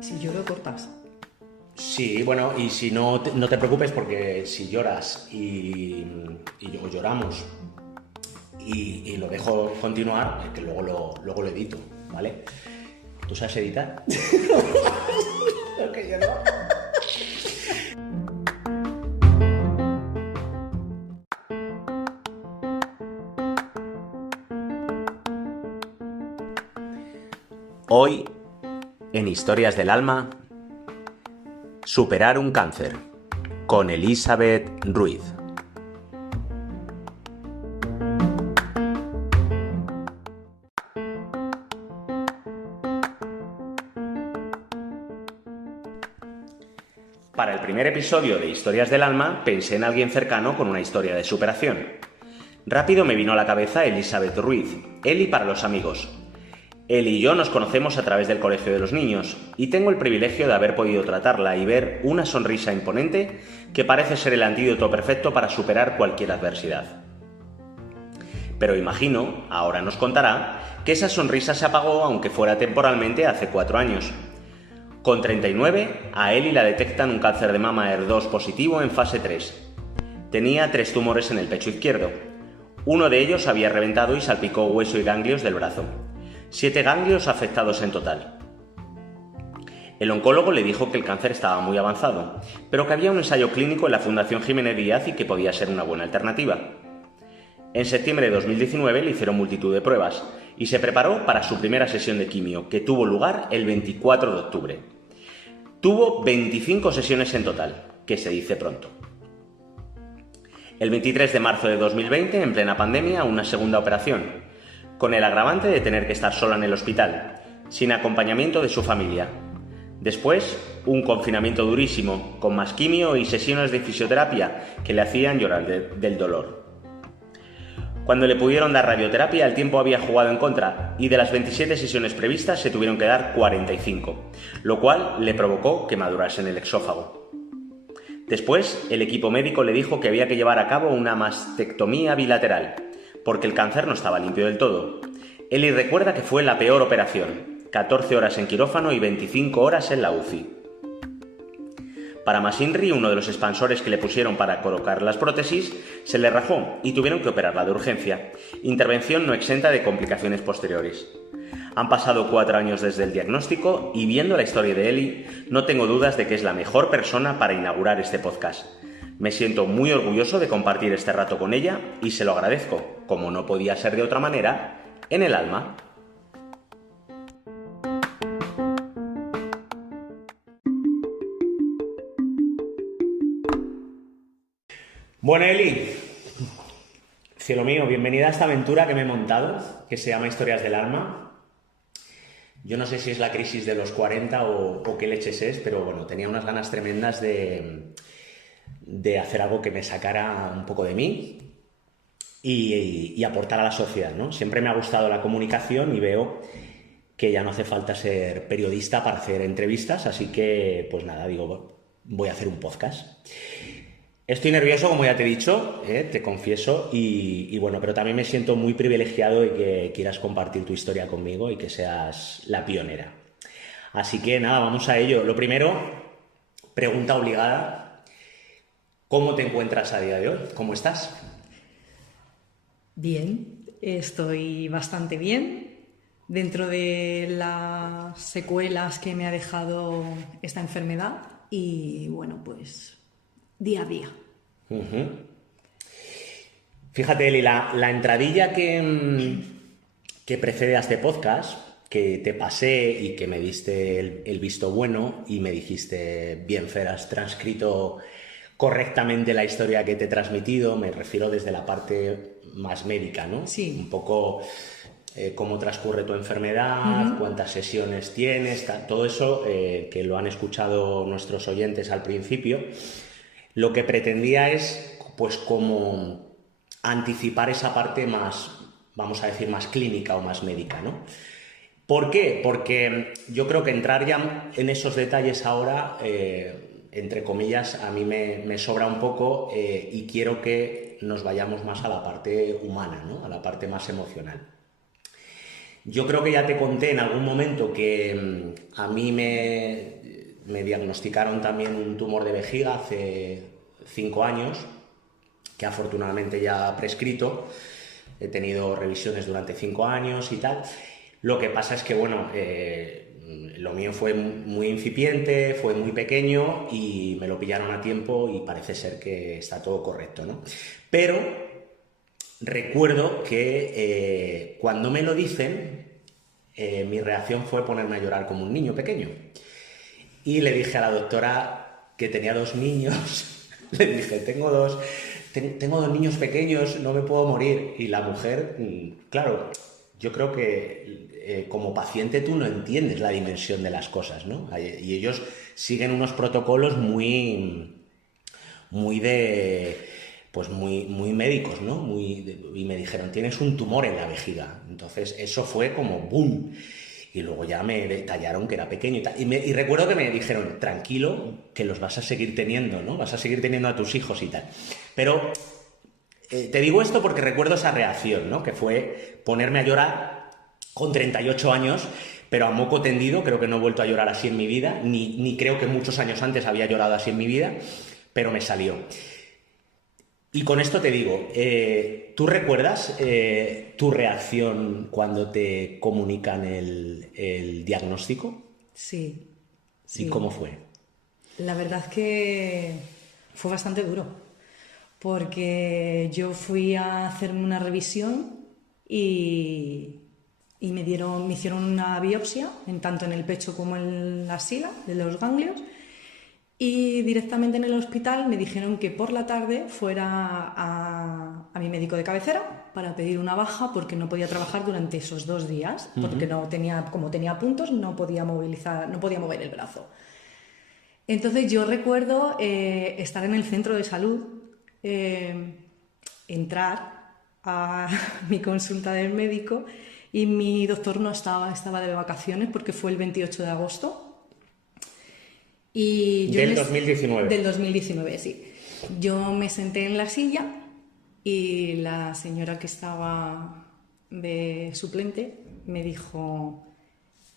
Si lloro, cortas. Sí, bueno, y si no, no te preocupes porque si lloras o lloramos y lo dejo continuar, que luego lo edito, ¿vale? ¿Tú sabes editar? Porque yo no. Hoy, en Historias del Alma, superar un cáncer, con Elizabeth Ruiz. Para el primer episodio de Historias del Alma pensé en alguien cercano con una historia de superación. Rápido me vino a la cabeza Elizabeth Ruiz, Eli para los amigos. Eli y yo nos conocemos a través del Colegio de los Niños y tengo el privilegio de haber podido tratarla y ver una sonrisa imponente que parece ser el antídoto perfecto para superar cualquier adversidad. Pero imagino, ahora nos contará, que esa sonrisa se apagó aunque fuera temporalmente hace 4 años. Con 39, a Eli la detectan un cáncer de mama HER2 positivo en fase 3. Tenía 3 tumores en el pecho izquierdo. Uno de ellos había reventado y salpicó hueso y ganglios del brazo. 7 ganglios afectados en total. El oncólogo le dijo que el cáncer estaba muy avanzado, pero que había un ensayo clínico en la Fundación Jiménez Díaz y que podía ser una buena alternativa. En septiembre de 2019 le hicieron multitud de pruebas y se preparó para su primera sesión de quimio, que tuvo lugar el 24 de octubre. Tuvo 25 sesiones en total, que se dice pronto. El 23 de marzo de 2020, en plena pandemia, una segunda operación, con el agravante de tener que estar sola en el hospital, sin acompañamiento de su familia. Después, un confinamiento durísimo, con más quimio y sesiones de fisioterapia que le hacían llorar del dolor. Cuando le pudieron dar radioterapia, el tiempo había jugado en contra y de las 27 sesiones previstas se tuvieron que dar 45, lo cual le provocó quemaduras en el exófago. Después, el equipo médico le dijo que había que llevar a cabo una mastectomía bilateral, porque el cáncer no estaba limpio del todo. Eli recuerda que fue la peor operación, 14 horas en quirófano y 25 horas en la UCI. Para más INRI, uno de los expansores que le pusieron para colocar las prótesis, se le rajó y tuvieron que operarla de urgencia. Intervención no exenta de complicaciones posteriores. Han pasado 4 años desde el diagnóstico y viendo la historia de Eli, no tengo dudas de que es la mejor persona para inaugurar este podcast. Me siento muy orgulloso de compartir este rato con ella y se lo agradezco, como no podía ser de otra manera, en el alma. Bueno, Eli, cielo mío, bienvenida a esta aventura que me he montado, que se llama Historias del Alma. Yo no sé si es la crisis de los 40 o qué leches es, pero bueno, tenía unas ganas tremendas de hacer algo que me sacara un poco de mí y aportar a la sociedad, ¿no? Siempre me ha gustado la comunicación y veo que ya no hace falta ser periodista para hacer entrevistas, así que, pues nada, digo, voy a hacer un podcast. Estoy nervioso, como ya te he dicho, te confieso, y bueno, pero también me siento muy privilegiado de que quieras compartir tu historia conmigo y que seas la pionera. Así que nada, vamos a ello. Lo primero, pregunta obligada, ¿cómo te encuentras a día de hoy? ¿Cómo estás? Bien, estoy bastante bien dentro de las secuelas que me ha dejado esta enfermedad y bueno, pues día a día. Uh-huh. Fíjate, Eli, la entradilla que precede a este podcast, que te pasé y que me diste el visto bueno y me dijiste, bien, Fer, has transcrito correctamente la historia que te he transmitido, me refiero desde la parte más médica, ¿no? Sí. Un poco cómo transcurre tu enfermedad, cuántas sesiones tienes, todo eso que lo han escuchado nuestros oyentes al principio. Lo que pretendía es, pues, como anticipar esa parte más, vamos a decir, más clínica o más médica, ¿no? ¿Por qué? Porque yo creo que entrar ya en esos detalles ahora, entre comillas, a mí me sobra un poco y quiero que nos vayamos más a la parte humana, ¿no? A la parte más emocional. Yo creo que ya te conté en algún momento que a mí me diagnosticaron también un tumor de vejiga hace 5 años, que afortunadamente ya ha prescrito. He tenido revisiones durante 5 años y tal. Lo que pasa es que, bueno, lo mío fue muy incipiente, fue muy pequeño y me lo pillaron a tiempo y parece ser que está todo correcto, ¿no? Pero recuerdo que cuando me lo dicen, mi reacción fue ponerme a llorar como un niño pequeño. Y le dije a la doctora que tenía 2 niños, le dije, tengo dos niños pequeños, no me puedo morir. Y la mujer, claro, yo creo que como paciente tú no entiendes la dimensión de las cosas, ¿no? Y ellos siguen unos protocolos muy médicos, ¿no? Y me dijeron, tienes un tumor en la vejiga. Entonces eso fue como ¡boom! Y luego ya me detallaron que era pequeño y tal. Y recuerdo que me dijeron, tranquilo, que los vas a seguir teniendo, ¿no? Vas a seguir teniendo a tus hijos y tal. Pero te digo esto porque recuerdo esa reacción, ¿no? Que fue ponerme a llorar con 38 años, pero a moco tendido. Creo que no he vuelto a llorar así en mi vida, ni creo que muchos años antes había llorado así en mi vida, pero me salió. Y con esto te digo, ¿tú recuerdas tu reacción cuando te comunican el diagnóstico? Sí, sí. ¿Y cómo fue? La verdad es que fue bastante duro, porque yo fui a hacerme una revisión y me hicieron una biopsia, tanto en el pecho como en la axila, de los ganglios. Y directamente en el hospital me dijeron que por la tarde fuera a mi médico de cabecera para pedir una baja porque no podía trabajar durante esos 2 días, porque como tenía puntos no podía mover el brazo. Entonces yo recuerdo estar en el centro de salud, entrar a mi consulta del médico y mi doctor no estaba de vacaciones porque fue el 28 de agosto. Y yo del 2019. Del 2019, sí. Yo me senté en la silla y la señora que estaba de suplente me dijo,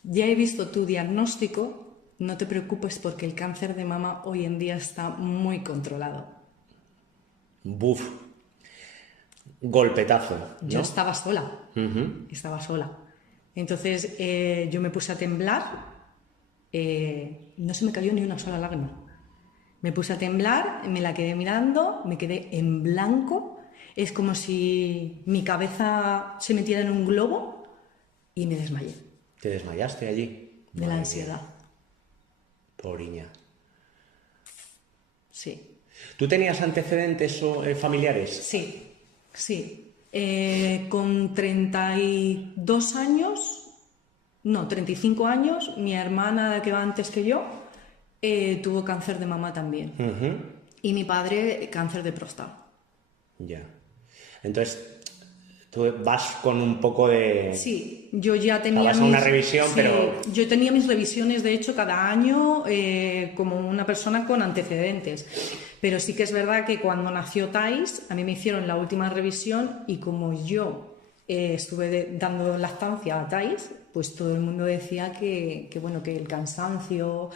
ya he visto tu diagnóstico, no te preocupes porque el cáncer de mama hoy en día está muy controlado. Buf, golpetazo, ¿no? Yo estaba sola, estaba sola. Entonces yo me puse a temblar. No se me cayó ni una sola lágrima. Me puse a temblar, me la quedé mirando, me quedé en blanco. Es como si mi cabeza se metiera en un globo y me desmayé. ¿Te desmayaste allí? De la ansiedad. Pobreña. Sí. ¿Tú tenías antecedentes familiares? Sí, sí. Con 32 años... No, 35 años, mi hermana que va antes que yo tuvo cáncer de mama también. Y mi padre cáncer de próstata. Ya. Entonces, tú vas con un poco de... Sí, yo ya tenía vas a una revisión, sí, pero... Yo tenía mis revisiones, de hecho, cada año como una persona con antecedentes. Pero sí que es verdad que cuando nació Thais, a mí me hicieron la última revisión y como yo estuve dando lactancia a Thais, pues todo el mundo decía que el cansancio,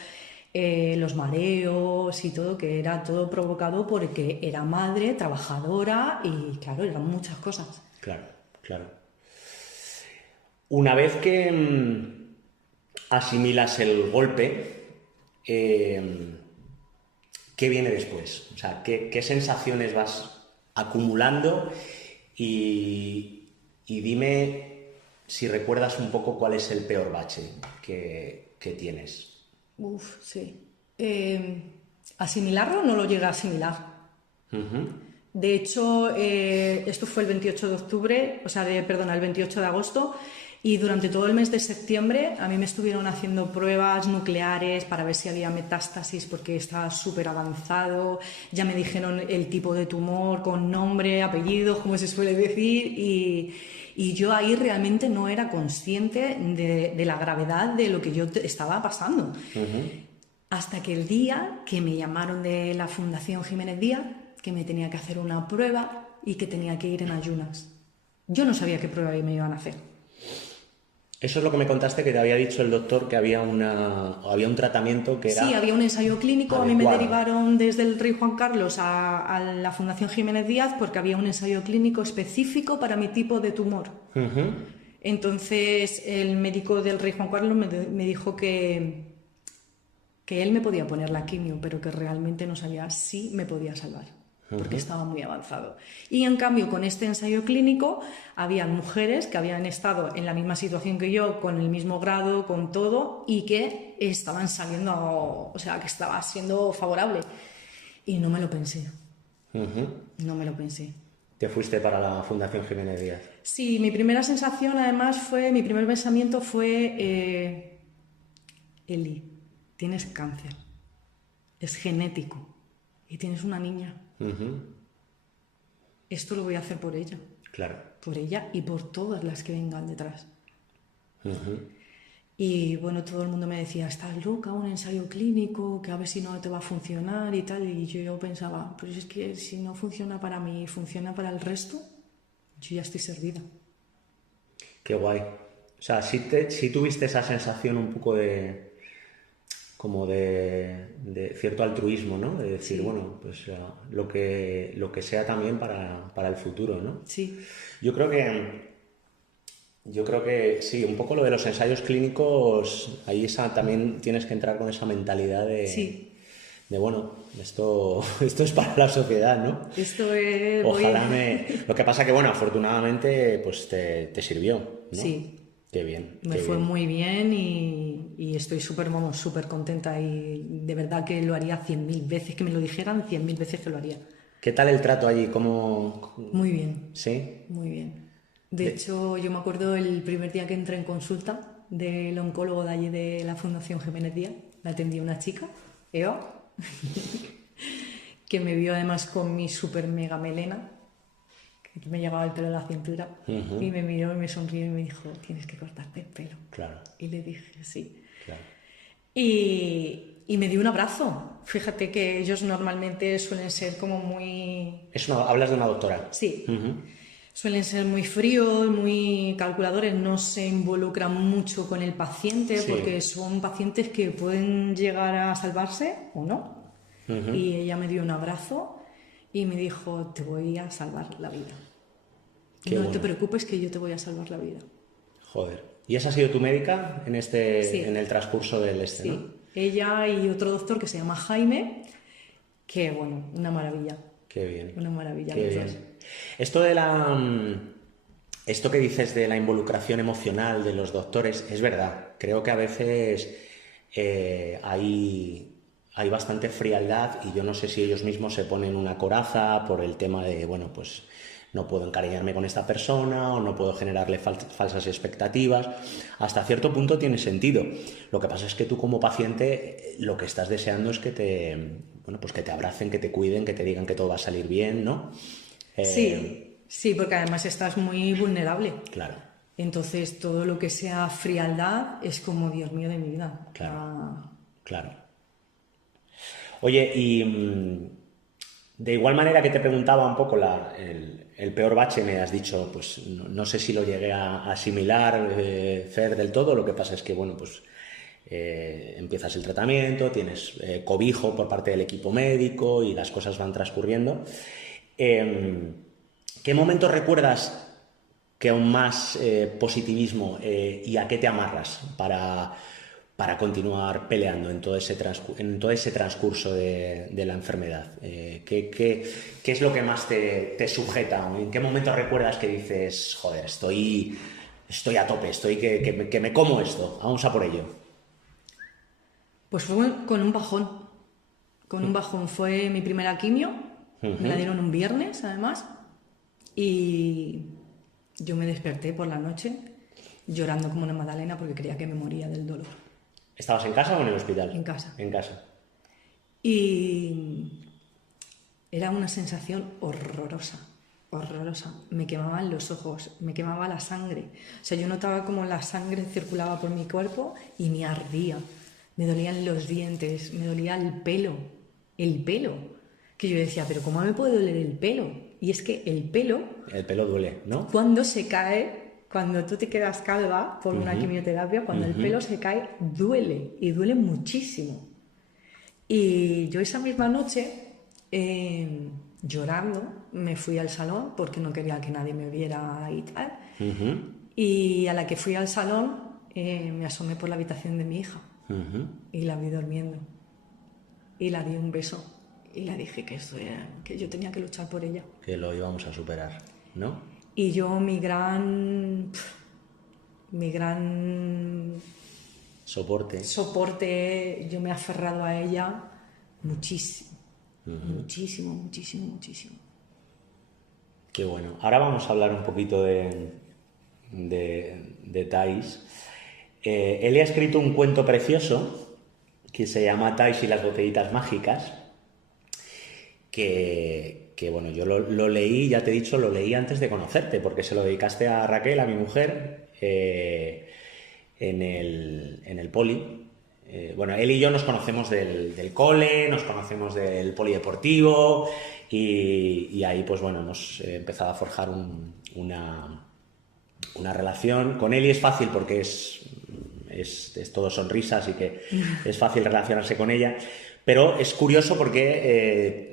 los mareos y todo, que era todo provocado porque era madre, trabajadora y claro, eran muchas cosas. Claro, claro. Una vez que asimilas el golpe, ¿qué viene después? O sea, ¿qué sensaciones vas acumulando? Y dime si recuerdas un poco cuál es el peor bache que tienes. Uf, sí. Asimilarlo no lo llega a asimilar. De hecho, esto fue el 28 de octubre, el 28 de agosto, y durante todo el mes de septiembre a mí me estuvieron haciendo pruebas nucleares para ver si había metástasis porque estaba súper avanzado. Ya me dijeron el tipo de tumor con nombre, apellido, como se suele decir, y yo ahí realmente no era consciente de la gravedad de lo que yo estaba pasando. Hasta que el día que me llamaron de la Fundación Jiménez Díaz, que me tenía que hacer una prueba y que tenía que ir en ayunas. Yo no sabía qué prueba me iban a hacer. Eso es lo que me contaste que te había dicho el doctor, que había un tratamiento que era... Sí, había un ensayo clínico, adecuado. a mí me derivaron desde el Rey Juan Carlos a la Fundación Jiménez Díaz porque había un ensayo clínico específico para mi tipo de tumor. Entonces el médico del Rey Juan Carlos me dijo que él me podía poner la quimio, pero que realmente no sabía si me podía salvar, porque estaba muy avanzado. Y en cambio, con este ensayo clínico, había mujeres que habían estado en la misma situación que yo, con el mismo grado, con todo, y que estaban saliendo, o sea, que estaba siendo favorable. Y no me lo pensé. No me lo pensé. ¿Te fuiste para la Fundación Jiménez Díaz? Sí, mi primera sensación, además, mi primer pensamiento fue, Eli, tienes cáncer, es genético y tienes una niña. Esto lo voy a hacer por ella. Claro. Por ella y por todas las que vengan detrás. Y bueno, todo el mundo me decía, estás loca, un ensayo clínico, que a ver si no te va a funcionar y tal. Y yo pensaba, pero es que si no funciona para mí, funciona para el resto, yo ya estoy servida. Qué guay. O sea, sí tuviste esa sensación un poco de cierto altruismo, ¿no? De decir, Sí. bueno, pues lo que sea también para el futuro, ¿no? Sí. Yo creo que sí, un poco lo de los ensayos clínicos, ahí también tienes que entrar con esa mentalidad Sí. de bueno, esto es para la sociedad, ¿no? Esto es... Ojalá Lo que pasa que, bueno, afortunadamente, pues te sirvió, ¿no? Sí. Qué bien. Me fue muy bien y estoy súper contenta y de verdad que lo haría 100.000 veces, que me lo dijeran 100.000 veces que lo haría. ¿Qué tal el trato allí? Muy bien. ¿Sí? Muy bien. De hecho, yo me acuerdo el primer día que entré en consulta del oncólogo de allí de la Fundación Jiménez Díaz, me atendía una chica, Eva, que me vio además con mi súper mega melena, que me llegaba el pelo a la cintura, y me miró y me sonrió y me dijo, tienes que cortarte el pelo. Claro. Y le dije, sí. Claro. Y me dio un abrazo. Fíjate que ellos normalmente suelen ser como muy... Hablas de una doctora. Sí. Suelen ser muy fríos, muy calculadores, no se involucran mucho con el paciente porque son pacientes que pueden llegar a salvarse o no. Y ella me dio un abrazo y me dijo, te voy a salvar la vida. No te preocupes que yo te voy a salvar la vida. Joder. ¿Y esa ha sido tu médica en el transcurso del Sí. ¿no? Ella y otro doctor que se llama Jaime, que bueno, una maravilla. Qué bien. Una maravilla. Qué bien. Esto que dices de la involucración emocional de los doctores, es verdad. Creo que a veces hay bastante frialdad y yo no sé si ellos mismos se ponen una coraza por el tema de, bueno, pues no puedo encariñarme con esta persona o no puedo generarle falsas expectativas. Hasta cierto punto tiene sentido. Lo que pasa es que tú como paciente lo que estás deseando es que te abracen, que te cuiden, que te digan que todo va a salir bien, ¿no? Sí, porque además estás muy vulnerable. Claro. Entonces todo lo que sea frialdad es como, Dios mío de mi vida. Claro. Oye, y de igual manera que te preguntaba un poco el peor bache, me has dicho, pues no sé si lo llegué a asimilar, Fer, del todo. Lo que pasa es que, bueno, pues empiezas el tratamiento, tienes cobijo por parte del equipo médico y las cosas van transcurriendo. ¿Qué momentos recuerdas que aún más positivismo y a qué te amarras para continuar peleando en todo ese transcurso de la enfermedad? ¿Qué es lo que más te sujeta? ¿En qué momento recuerdas que dices, joder, estoy a tope, que me como esto, vamos a por ello? Pues fue con un bajón. Con un bajón. Fue mi primera quimio. Me la dieron un viernes, además. Y yo me desperté por la noche llorando como una magdalena porque creía que me moría del dolor. ¿Estabas en casa o en el hospital? En casa. En casa. Y era una sensación horrorosa. Me quemaban los ojos, me quemaba la sangre. O sea, yo notaba como la sangre circulaba por mi cuerpo y me ardía. Me dolían los dientes, me dolía el pelo. Que yo decía, pero ¿cómo me puede doler el pelo? Y es que el pelo... El pelo duele, ¿no? Cuando se cae cuando tú te quedas calva por una quimioterapia, cuando el pelo se cae, duele y duele muchísimo. Y yo esa misma noche, llorando, me fui al salón porque no quería que nadie me viera y tal. Y a la que fui al salón, me asomé por la habitación de mi hija y la vi durmiendo. Y la di un beso y le dije que yo tenía que luchar por ella. Que lo íbamos a superar, ¿no? Y yo mi gran soporte, yo me he aferrado a ella muchísimo, muchísimo. Qué bueno. Ahora vamos a hablar un poquito de Thais. Él ha escrito un cuento precioso que se llama Thais y las botellitas mágicas, que bueno, yo lo leí, ya te he dicho, lo leí antes de conocerte, porque se lo dedicaste a Raquel, a mi mujer, en el poli. Bueno, él y yo nos conocemos del cole, nos conocemos del polideportivo y ahí, pues bueno, hemos empezado a forjar una relación. Con Eli es fácil porque es todo sonrisas y que es fácil relacionarse con ella. Pero es curioso porque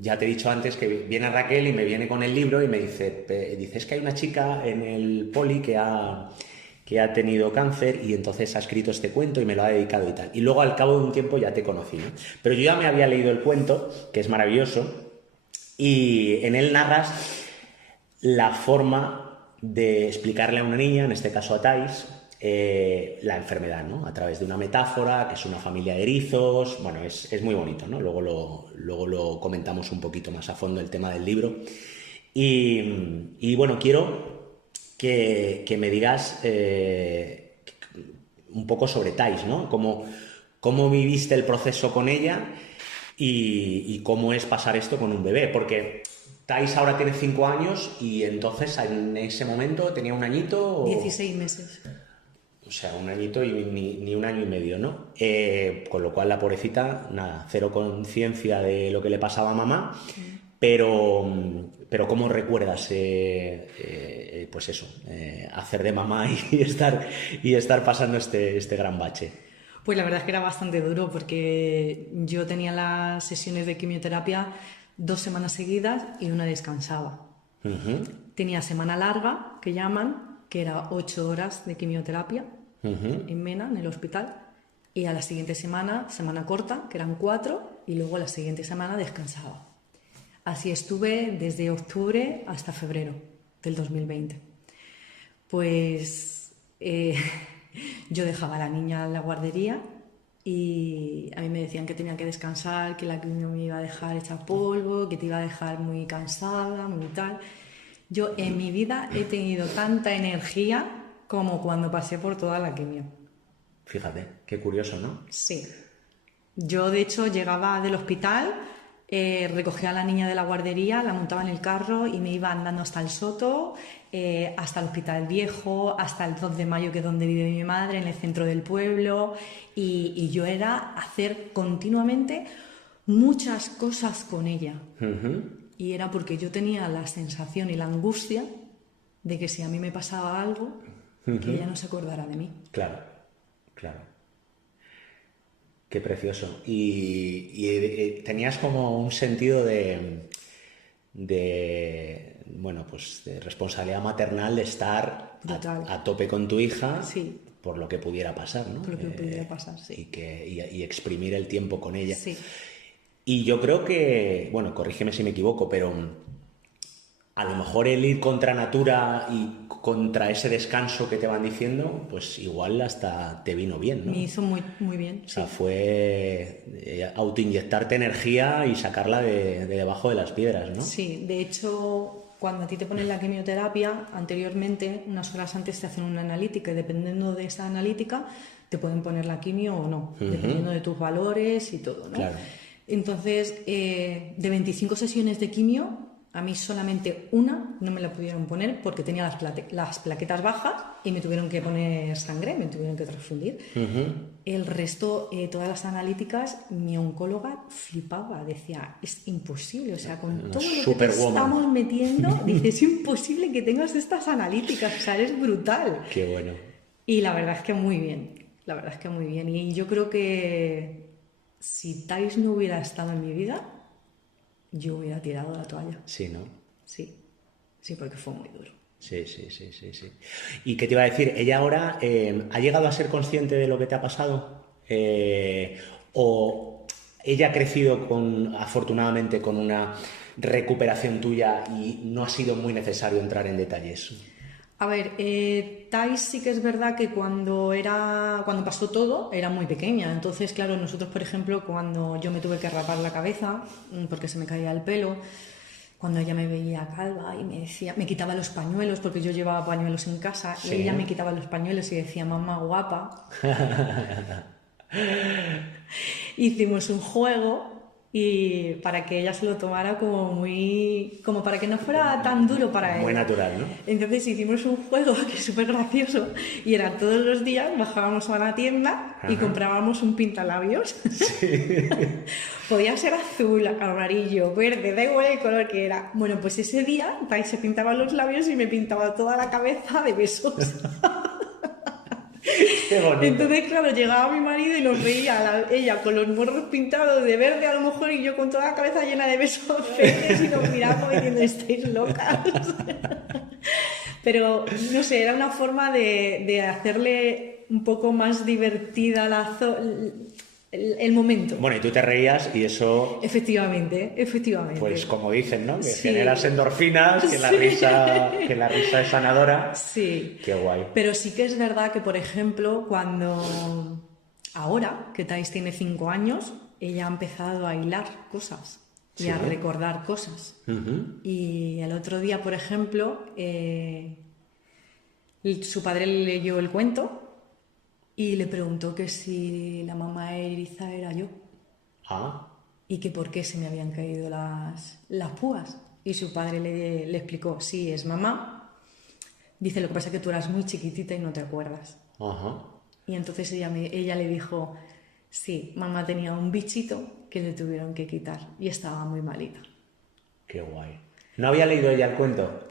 ya te he dicho antes que viene Raquel y me viene con el libro y me dice es que hay una chica en el poli que ha tenido cáncer y entonces ha escrito este cuento y me lo ha dedicado y tal. Y luego al cabo de un tiempo ya te conocí, ¿no? Pero yo ya me había leído el cuento, que es maravilloso, y en él narras la forma de explicarle a una niña, en este caso a Thais, la enfermedad, ¿no? A través de una metáfora, que es una familia de erizos. Bueno, es muy bonito, ¿no? Luego lo comentamos un poquito más a fondo, el tema del libro. Y bueno, quiero que me digas un poco sobre Thais, ¿no? Cómo viviste el proceso con ella y cómo es pasar esto con un bebé, porque Thais ahora tiene 5 años y entonces en ese momento tenía un añito. 16 meses. O sea, un añito y ni un año y medio, ¿no? Con lo cual la pobrecita, nada, cero conciencia de lo que le pasaba a mamá, pero ¿cómo recuerdas, pues eso, hacer de mamá y estar pasando este gran bache? Pues la verdad es que era bastante duro porque yo tenía las sesiones de quimioterapia 2 semanas seguidas y una descansaba. Tenía semana larga, que llaman, que era 8 horas de quimioterapia en Mena, en el hospital, y a la siguiente semana corta, que eran 4, y luego la siguiente semana descansaba. Así estuve desde octubre hasta febrero del 2020. Pues yo dejaba a la niña en la guardería y a mí me decían que tenía que descansar, que la quimio me iba a dejar hecha polvo, que te iba a dejar muy cansada, muy tal. Yo en mi vida he tenido tanta energía como cuando pasé por toda la quimio. Fíjate, qué curioso, ¿no? Sí. Yo, de hecho, llegaba del hospital, recogía a la niña de la guardería, la montaba en el carro y me iba andando hasta el Soto, hasta el Hospital Viejo, hasta el 2 de Mayo, que es donde vive mi madre, en el centro del pueblo. Y yo era hacer continuamente muchas cosas con ella. Y era porque yo tenía la sensación y la angustia de que si a mí me pasaba algo, que ella no se acordara de mí. Claro. Qué precioso. Y tenías como un sentido de responsabilidad maternal, de estar a tope con tu hija, sí, por lo que pudiera pasar, ¿no? Por lo que pudiera pasar, sí. Y exprimir el tiempo con ella. Sí. Y yo creo que, bueno, corrígeme si me equivoco, pero a lo mejor el ir contra natura y contra ese descanso que te van diciendo, pues igual hasta te vino bien, ¿no? Me hizo muy, muy bien. O sea, fue autoinyectarte energía y sacarla de debajo de las piedras, ¿no? Sí, de hecho, cuando a ti te ponen la quimioterapia, anteriormente, unas horas antes te hacen una analítica y dependiendo de esa analítica te pueden poner la quimio o no, dependiendo de tus valores y todo, ¿no? Claro. Entonces, de 25 sesiones de quimio, A mí solamente una no me la pudieron poner porque tenía las plaquetas bajas y me tuvieron que poner sangre, me tuvieron que transfundir. El resto, todas las analíticas, mi oncóloga flipaba, decía, es imposible, o sea, con todo lo que te estamos metiendo, dice, es imposible que tengas estas analíticas, o sea, eres brutal. Qué bueno. Y la verdad es que muy bien, la verdad es que muy bien. Y yo creo que si Thais no hubiera estado en mi vida, yo hubiera tirado la toalla. Sí, ¿no? Sí, porque fue muy duro. Sí. ¿Y qué te iba a decir? ¿Ella ahora ha llegado a ser consciente de lo que te ha pasado? ¿O ella ha crecido afortunadamente con una recuperación tuya y no ha sido muy necesario entrar en detalles? A ver, Thais sí que es verdad que cuando pasó todo era muy pequeña. Entonces, claro, nosotros, por ejemplo, cuando yo me tuve que rapar la cabeza porque se me caía el pelo, cuando ella me veía calva y me quitaba los pañuelos, porque yo llevaba pañuelos en casa, y ella me quitaba los pañuelos y decía, mamá guapa. Hicimos un juego y para que ella se lo tomara como para que no fuera tan duro para ella. Muy natural, ¿no? Entonces hicimos un juego que es súper gracioso y era todos los días bajábamos a la tienda y comprábamos un pintalabios. Sí. Podía ser azul, amarillo, verde, da igual el color que era. Bueno, pues ese día Thais se pintaba los labios y me pintaba toda la cabeza de besos. Qué bonito. Entonces, claro, llegaba mi marido y nos veía ella con los morros pintados de verde a lo mejor y yo con toda la cabeza llena de besos verdes y nos mirábamos diciendo, estáis locas. Pero, no sé, era una forma de hacerle un poco más divertida el momento. Bueno, y tú te reías y eso... Efectivamente. Pues como dicen, ¿no? Que sí. generas endorfinas, que la risa es sanadora. Sí. Qué guay. Pero sí que es verdad que, por ejemplo, ahora que Thais tiene 5 años, ella ha empezado a hilar cosas y a recordar cosas. Y el otro día, por ejemplo, su padre le leyó el cuento y le preguntó que si la mamá eriza era yo. Y que por qué se me habían caído las púas. Y su padre le explicó, sí, es mamá. Dice, lo que pasa es que tú eras muy chiquitita y no te acuerdas. Y entonces ella le dijo, sí, mamá tenía un bichito que le tuvieron que quitar y estaba muy malita. Qué guay. ¿No había leído ella el cuento?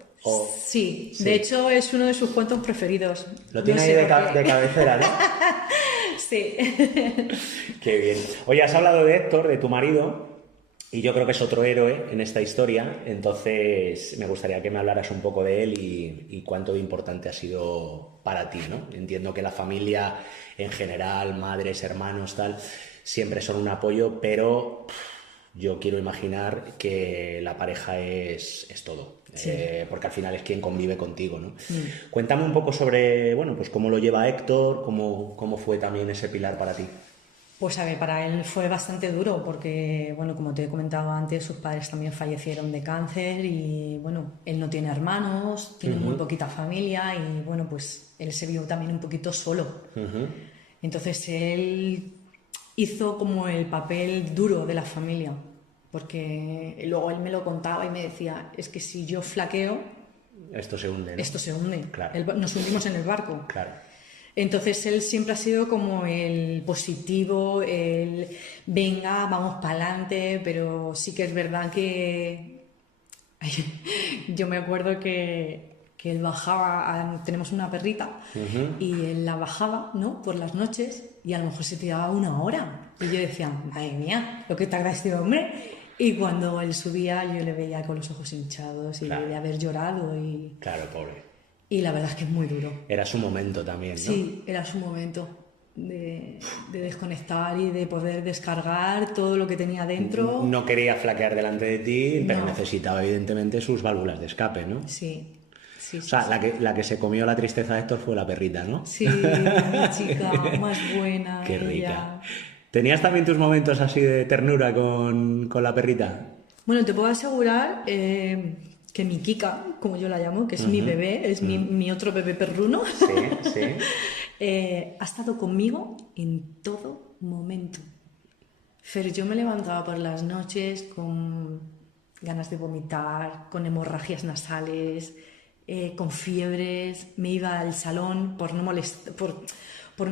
Sí, de hecho es uno de sus cuentos preferidos. Lo tiene ahí de cabecera, ¿no? Sí. Qué bien. Oye, has hablado de Héctor, de tu marido, y yo creo que es otro héroe en esta historia, entonces me gustaría que me hablaras un poco de él y cuánto de importante ha sido para ti, ¿no? Entiendo que la familia en general, madres, hermanos, tal, siempre son un apoyo, pero yo quiero imaginar que la pareja es todo. Sí. Porque al final es quien convive contigo, ¿no? Cuéntame un poco sobre, bueno, pues cómo lo lleva Héctor, cómo fue también ese pilar para ti. Pues a ver, para él fue bastante duro porque, bueno, como te he comentado antes, sus padres también fallecieron de cáncer y, bueno, él no tiene hermanos, tiene muy poquita familia y, bueno, pues él se vio también un poquito solo. Entonces él hizo como el papel duro de la familia. Porque luego él me lo contaba y me decía, es que si yo flaqueo... Esto se hunde, ¿no? Esto se hunde. Claro. Nos hundimos en el barco. Claro. Entonces él siempre ha sido como el positivo, el venga, vamos para adelante, pero sí que es verdad que... Yo me acuerdo que él bajaba, tenemos una perrita, y él la bajaba, ¿no?, por las noches y a lo mejor se tiraba 1 hora. Y yo decía, madre mía, lo que tarda este hombre... Y cuando él subía yo le veía con los ojos hinchados y de haber llorado. Claro, pobre. Y la verdad es que es muy duro. Era su momento también, ¿no? Sí, era su momento de desconectar y de poder descargar todo lo que tenía dentro. No quería flaquear delante de ti, pero necesitaba evidentemente sus válvulas de escape, ¿no? Sí. O sea, la que se comió la tristeza de Héctor fue la perrita, ¿no? Sí, mi chica, más buena. Qué ella. rica. ¿Tenías también tus momentos así de ternura con la perrita? Bueno, te puedo asegurar que mi Kika, como yo la llamo, que es mi bebé, es mi otro bebé perruno, sí. Ha estado conmigo en todo momento. Pero yo me levantaba por las noches con ganas de vomitar, con hemorragias nasales, con fiebres. Me iba al salón por no molestar,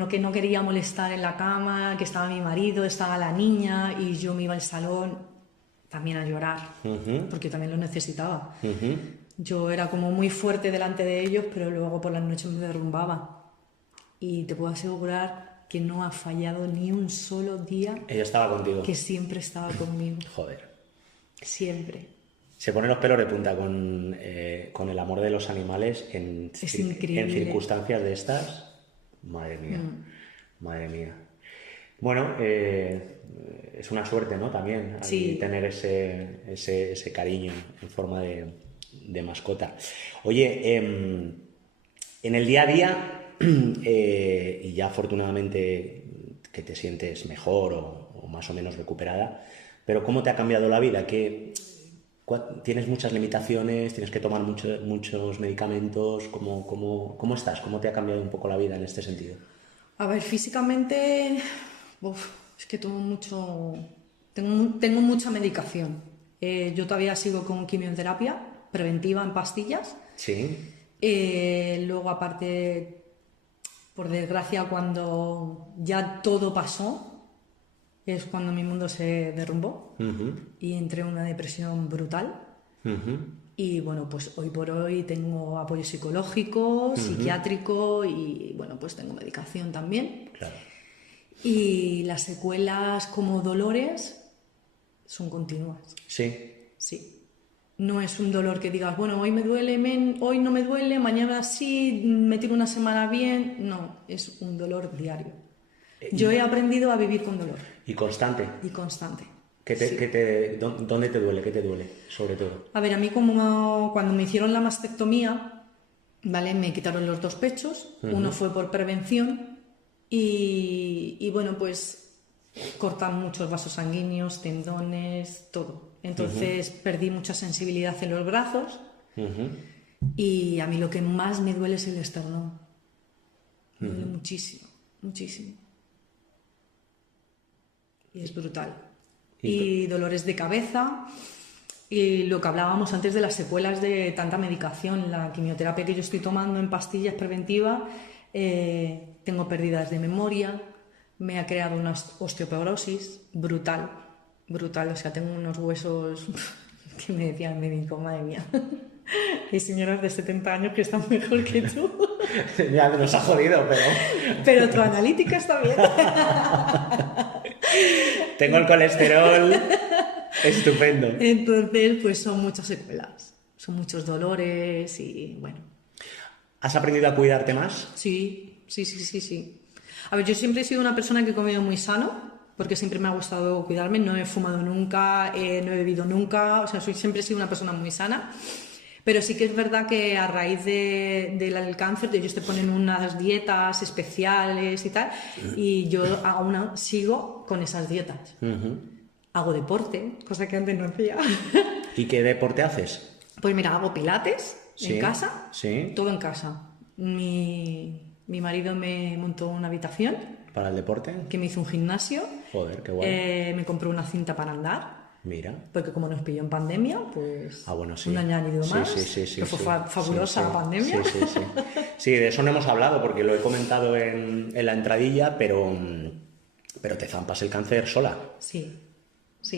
que no quería molestar en la cama, que estaba mi marido, estaba la niña, y yo me iba al salón también a llorar, porque también lo necesitaba. Yo era como muy fuerte delante de ellos, pero luego por las noches me derrumbaba. Y te puedo asegurar que no ha fallado ni un solo día. Ella estaba contigo. Que siempre estaba conmigo. Joder. Siempre. Se ponen los pelos de punta con el amor de los animales en circunstancias de estas. Madre mía, madre mía. Bueno, es una suerte, ¿no? También tener ese cariño en forma de mascota. Oye, en el día a día, y ya afortunadamente que te sientes mejor o más o menos recuperada, pero ¿cómo te ha cambiado la vida? ¿Tienes muchas limitaciones? ¿Tienes que tomar muchos medicamentos? ¿Cómo estás? ¿Cómo te ha cambiado un poco la vida en este sentido? A ver, físicamente, es que tengo mucha medicación. Yo todavía sigo con quimioterapia preventiva en pastillas. Sí. Luego, aparte, por desgracia, cuando ya todo pasó, es cuando mi mundo se derrumbó y entré en una depresión brutal. Y bueno, pues hoy por hoy tengo apoyo psicológico, psiquiátrico y bueno, pues tengo medicación también. Claro. Y las secuelas como dolores son continuas. Sí. Sí. No es un dolor que digas, bueno, hoy me duele, hoy no me duele, mañana sí, me tiro una semana bien. No, es un dolor diario. Yo he aprendido a vivir con dolor. ¿Y constante? Y constante. ¿Dónde te duele? ¿Qué te duele, sobre todo? A ver, a mí como cuando me hicieron la mastectomía, ¿vale? Me quitaron los 2 pechos. Uno fue por prevención y bueno, pues cortan muchos vasos sanguíneos, tendones, todo. Entonces perdí mucha sensibilidad en los brazos y a mí lo que más me duele es el esternón. Me duele muchísimo, muchísimo. Y es brutal. Y dolores de cabeza. Y lo que hablábamos antes de las secuelas de tanta medicación, la quimioterapia que yo estoy tomando en pastillas preventivas, tengo pérdidas de memoria, me ha creado una osteoporosis brutal, brutal. O sea, tengo unos huesos que me decía el médico, madre mía, hay señoras de 70 años que están mejor que tú. Ya nos ha jodido, pero... Pero tu analítica está bien. Tengo el colesterol estupendo. Entonces, pues son muchas secuelas, son muchos dolores y bueno. ¿Has aprendido a cuidarte más? Sí. A ver, yo siempre he sido una persona que he comido muy sano, porque siempre me ha gustado cuidarme, no he fumado nunca, no he bebido nunca, o sea, siempre he sido una persona muy sana. Pero sí que es verdad que a raíz del cáncer ellos te ponen unas dietas especiales y tal, y yo aún sigo con esas dietas. Hago deporte, cosa que antes no hacía. ¿Y qué deporte haces? Pues mira, hago pilates en casa, sí. Todo en casa. Mi marido me montó una habitación. ¿Para el deporte? Que me hizo un gimnasio. Joder, qué guay. Me compró una cinta para andar. Mira. Porque como nos pilló en pandemia, pues bueno, sí. un año añadido más. Sí, que fue fabulosa la pandemia. Sí. Sí, de eso no hemos hablado porque lo he comentado en la entradilla, pero te zampas el cáncer sola. Sí.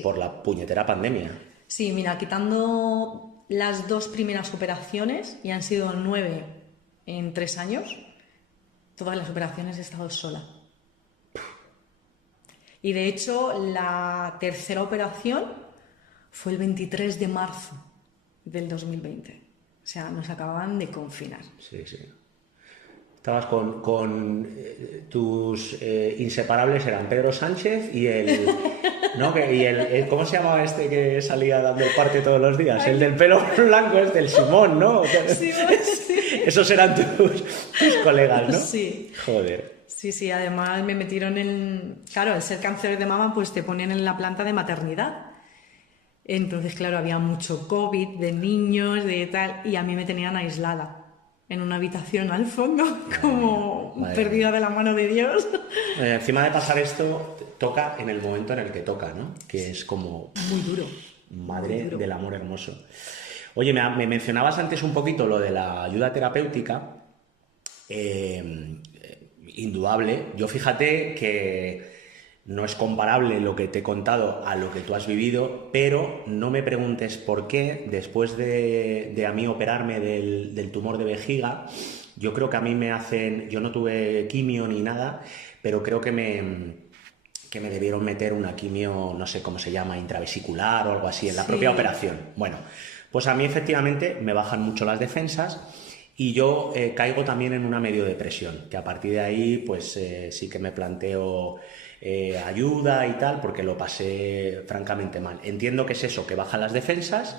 Por la puñetera pandemia. Sí, mira, quitando las 2 primeras operaciones, y han sido 9 en 3 años, todas las operaciones he estado sola. Y de hecho, la tercera operación fue el 23 de marzo del 2020. O sea, nos acababan de confinar. Sí. Estabas con tus inseparables, eran Pedro Sánchez y el... ¿no? Y ¿cómo se llamaba este que salía dando el parte todos los días? El del pelo blanco, el Simón, ¿no? Sí. Esos eran tus colegas, ¿no? Sí. Joder. Sí, además me metieron Claro, al ser cáncer de mama, pues te ponen en la planta de maternidad. Entonces, claro, había mucho COVID de niños, de tal, y a mí me tenían aislada en una habitación al fondo, como perdida de la mano de Dios. Encima de pasar esto, toca en el momento en el que toca, ¿no? Que es como... Muy duro. Madre del amor hermoso. Oye, me mencionabas antes un poquito lo de la ayuda terapéutica. Indudable. Yo fíjate que no es comparable lo que te he contado a lo que tú has vivido, pero no me preguntes por qué, después de a mí operarme del tumor de vejiga, yo creo que a mí me hacen... Yo no tuve quimio ni nada, pero creo que me debieron meter una quimio, no sé cómo se llama, intravesicular o algo así, en la propia operación. Bueno, pues a mí efectivamente me bajan mucho las defensas y yo caigo también en una medio depresión, que a partir de ahí pues sí que me planteo ayuda y tal, porque lo pasé francamente mal. Entiendo que es eso, que bajan las defensas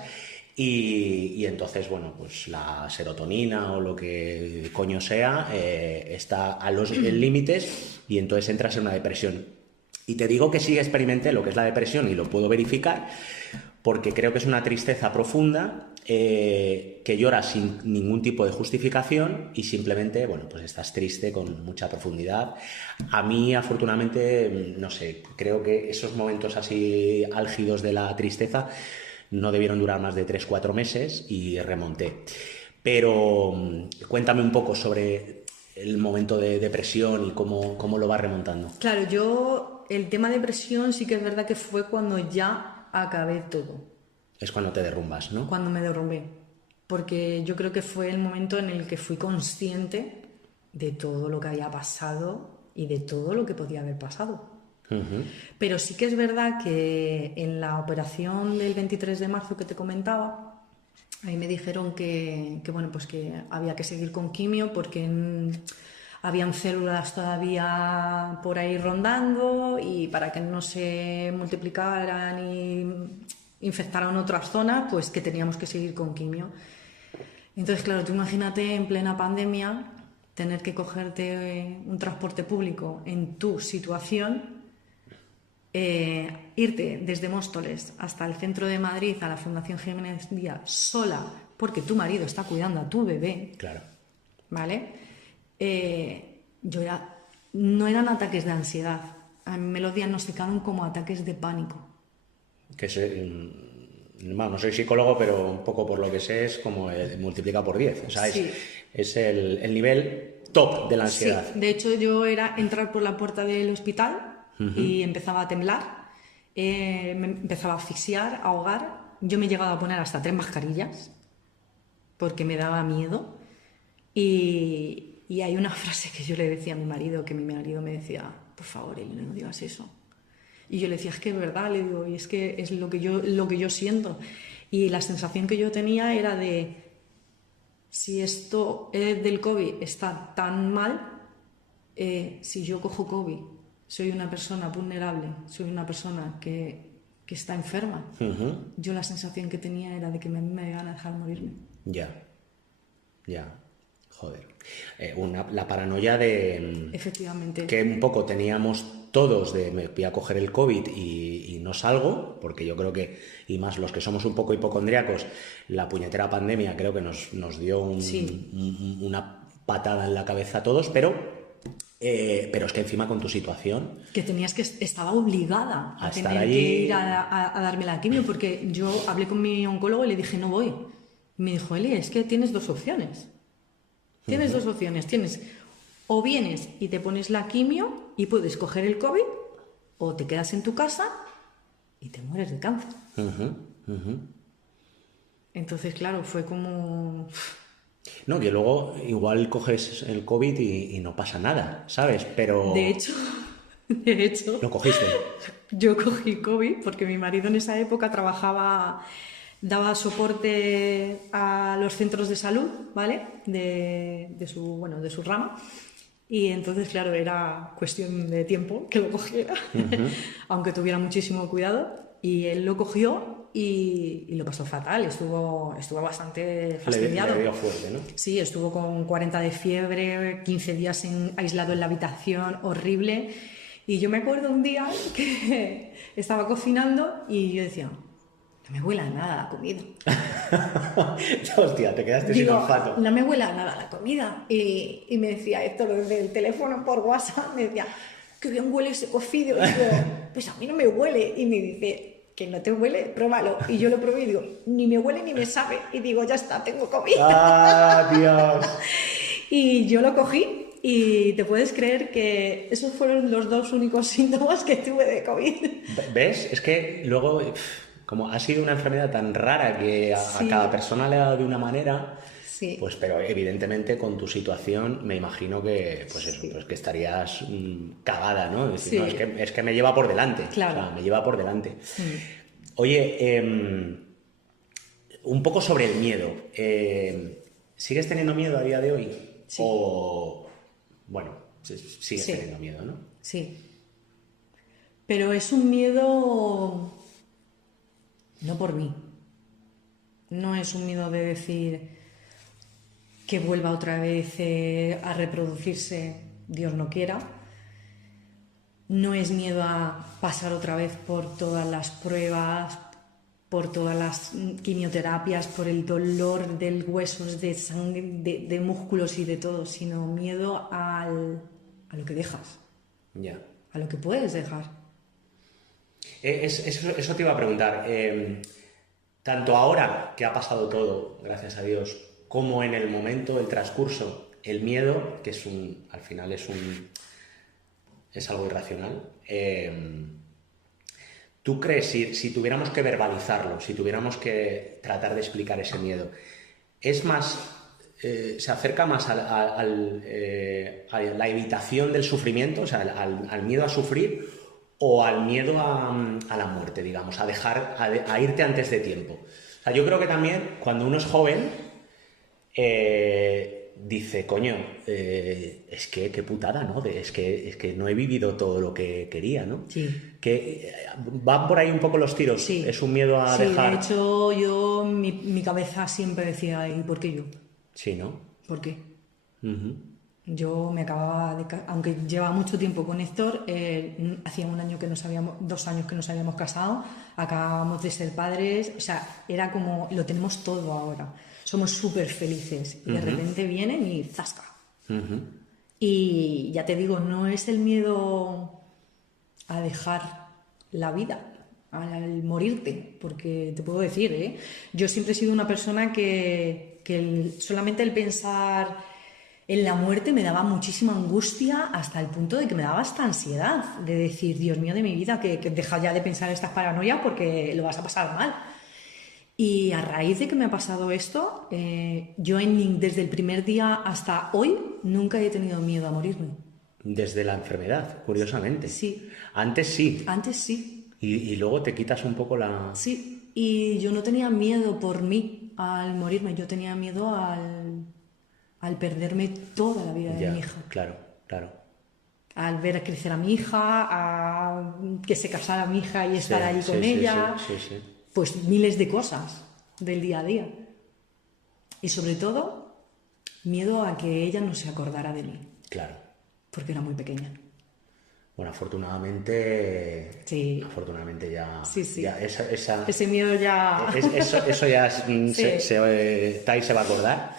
y entonces, bueno, pues la serotonina o lo que coño sea está a los límites y entonces entras en una depresión. Y te digo que sí experimenté lo que es la depresión y lo puedo verificar porque creo que es una tristeza profunda que lloras sin ningún tipo de justificación y simplemente, bueno, pues estás triste con mucha profundidad. A mí, afortunadamente, no sé, creo que esos momentos así álgidos de la tristeza no debieron durar más de 3-4 meses y remonté. Pero cuéntame un poco sobre el momento de depresión y cómo lo vas remontando. Claro, el tema de depresión sí que es verdad que fue cuando ya acabé todo. Es cuando te derrumbas, ¿no? Cuando me derrumbé. Porque yo creo que fue el momento en el que fui consciente de todo lo que había pasado y de todo lo que podía haber pasado. Uh-huh. Pero sí que es verdad que en la operación del 23 de marzo que te comentaba, ahí me dijeron que bueno, pues que había que seguir con quimio porque habían células todavía por ahí rondando y para que no se multiplicaran y infectaron otras zonas, pues que teníamos que seguir con quimio. Entonces, claro, tú imagínate en plena pandemia tener que cogerte un transporte público en tu situación, irte desde Móstoles hasta el centro de Madrid a la Fundación Jiménez Díaz sola porque tu marido está cuidando a tu bebé. Claro. ¿Vale? No eran ataques de ansiedad, a mí me lo diagnosticaron como ataques de pánico. Que no soy psicólogo, pero un poco por lo que sé es como multiplica por 10. O sea, sí. es el nivel top de la ansiedad. Sí, de hecho yo era entrar por la puerta del hospital y empezaba a temblar, me empezaba a asfixiar, a ahogar. Yo me he llegado a poner hasta 3 mascarillas porque me daba miedo. Y hay una frase que yo le decía a mi marido, que mi marido me decía, por favor, Elena, no digas eso. Y yo le decía, es que es verdad, le digo, y es que es lo que yo siento. Y la sensación que yo tenía era de, si esto del COVID está tan mal, si yo cojo COVID, soy una persona vulnerable, soy una persona que está enferma. Uh-huh. Yo la sensación que tenía era de que me iban a dejar morirme. Ya. Joder. La paranoia de... Efectivamente. Que un poco teníamos todos de me voy a coger el COVID y no salgo, porque yo creo que, y más los que somos un poco hipocondríacos, la puñetera pandemia creo que nos dio una patada en la cabeza a todos, pero es que encima con tu situación... Que estaba obligada a tener allí, que ir a darme la quimio, porque yo hablé con mi oncólogo y le dije, no voy. Y me dijo, Eli, es que tienes 2 opciones. Tienes 2 opciones. Tienes o vienes y te pones la quimio y puedes coger el COVID, o te quedas en tu casa y te mueres de cáncer. Entonces, claro, fue como... No, que luego igual coges el COVID y no pasa nada, ¿sabes? Pero... De hecho... ¿Lo cogiste? Yo cogí COVID porque mi marido en esa época daba soporte a los centros de salud, ¿vale? De su rama. Y entonces, claro, era cuestión de tiempo que lo cogiera, aunque tuviera muchísimo cuidado. Y él lo cogió y lo pasó fatal. Estuvo bastante fastidiado. Le dio fuerte, ¿no? Sí, estuvo con 40 de fiebre, 15 días aislado en la habitación, horrible. Y yo me acuerdo un día que estaba cocinando y yo decía... No me huele a nada la comida. Hostia, te quedaste sin olfato. No me huele a nada la comida. Y me decía esto desde el teléfono por WhatsApp, me decía, qué bien huele ese cocido. Y digo, pues a mí no me huele. Y me dice, que no te huele, pruébalo. Y yo lo probé y digo, ni me huele ni me sabe. Y digo, ya está, tengo COVID. ¡Ah, Dios! Y yo lo cogí y te puedes creer que esos fueron los 2 únicos síntomas que tuve de COVID. ¿Ves? Es que luego, como ha sido una enfermedad tan rara que a cada persona le ha dado de una manera, Sí. pues pero evidentemente con tu situación me imagino que, pues eso, pues que estarías cagada, ¿no? Decir, Sí. no, es que me lleva por delante. Claro. O sea, me lleva por delante. Oye, un poco sobre el miedo. ¿Sigues teniendo miedo a día de hoy? Sí. O, bueno, sigues Sí. teniendo miedo, ¿no? Sí. Pero es un miedo no por mí. No es un miedo de decir que vuelva otra vez a reproducirse, Dios no quiera. No es miedo a pasar otra vez por todas las pruebas, por todas las quimioterapias, por el dolor de huesos, de sangre, de músculos y de todo, sino miedo a lo que dejas, Ya. a lo que puedes dejar. Eso te iba a preguntar. Tanto ahora que ha pasado todo, gracias a Dios, como en el momento, el transcurso, el miedo, que al final es algo irracional. ¿Tú crees, si tuviéramos que verbalizarlo, si tuviéramos que tratar de explicar ese miedo, es más, se acerca más a la evitación del sufrimiento, o sea, al miedo a sufrir, o al miedo a la muerte, digamos, a irte antes de tiempo? O sea, yo creo que también cuando uno es joven dice, coño, es que qué putada, ¿no? Es que no he vivido todo lo que quería, ¿no? Sí. Que van por ahí un poco los tiros. Sí. Es un miedo a Sí, dejar. de hecho, mi cabeza siempre decía, ¿y por qué yo? Sí, ¿no? ¿Por qué? Ujú. Yo me acababa aunque lleva mucho tiempo con Héctor, hacía 2 años que nos habíamos casado, acabábamos de ser padres, o sea, era como, lo tenemos todo ahora, somos súper felices, y de repente vienen y ¡zasca! Y ya te digo, no es el miedo a dejar la vida, al morirte, porque te puedo decir, yo siempre he sido una persona que solamente el pensar en la muerte me daba muchísima angustia, hasta el punto de que me daba hasta ansiedad, de decir, Dios mío de mi vida, que deja ya de pensar estas paranoias porque lo vas a pasar mal. Y a raíz de que me ha pasado esto, yo desde el primer día hasta hoy nunca he tenido miedo a morirme. Desde la enfermedad, curiosamente. Sí. Antes sí. Antes sí. Y luego te quitas un poco la... Sí. Y yo no tenía miedo por mí al morirme, yo tenía miedo al perderme toda la vida de mi hija. Claro, claro. Al ver crecer a mi hija, a que se casara mi hija y estar ahí con ella, Sí. pues miles de cosas del día a día. Y sobre todo, miedo a que ella no se acordara de mí, Claro. porque era muy pequeña. Bueno, afortunadamente... Sí. Afortunadamente ya... Sí, sí. Ya Ese miedo ya... Eso ya Sí. Tai se va a acordar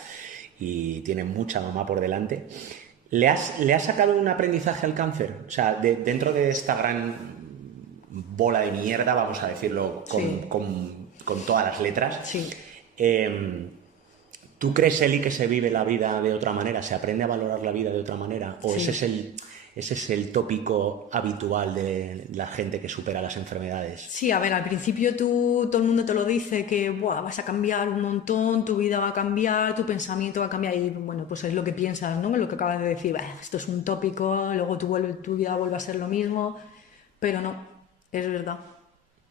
y tiene mucha mamá por delante. ¿Le has sacado un aprendizaje al cáncer? O sea, dentro de esta gran bola de mierda, vamos a decirlo con todas las letras. Sí. ¿Tú crees, Eli, que se vive la vida de otra manera? ¿Se aprende a valorar la vida de otra manera? ¿O Sí. ese es el tópico habitual de la gente que supera las enfermedades? Sí, a ver, al principio todo el mundo te lo dice que "Buah, vas a cambiar un montón, tu vida va a cambiar, tu pensamiento va a cambiar", y bueno, pues es lo que piensas, ¿no? Lo que acabas de decir, "Bah, esto es un tópico, luego tu vida vuelve a ser lo mismo", pero no, es verdad,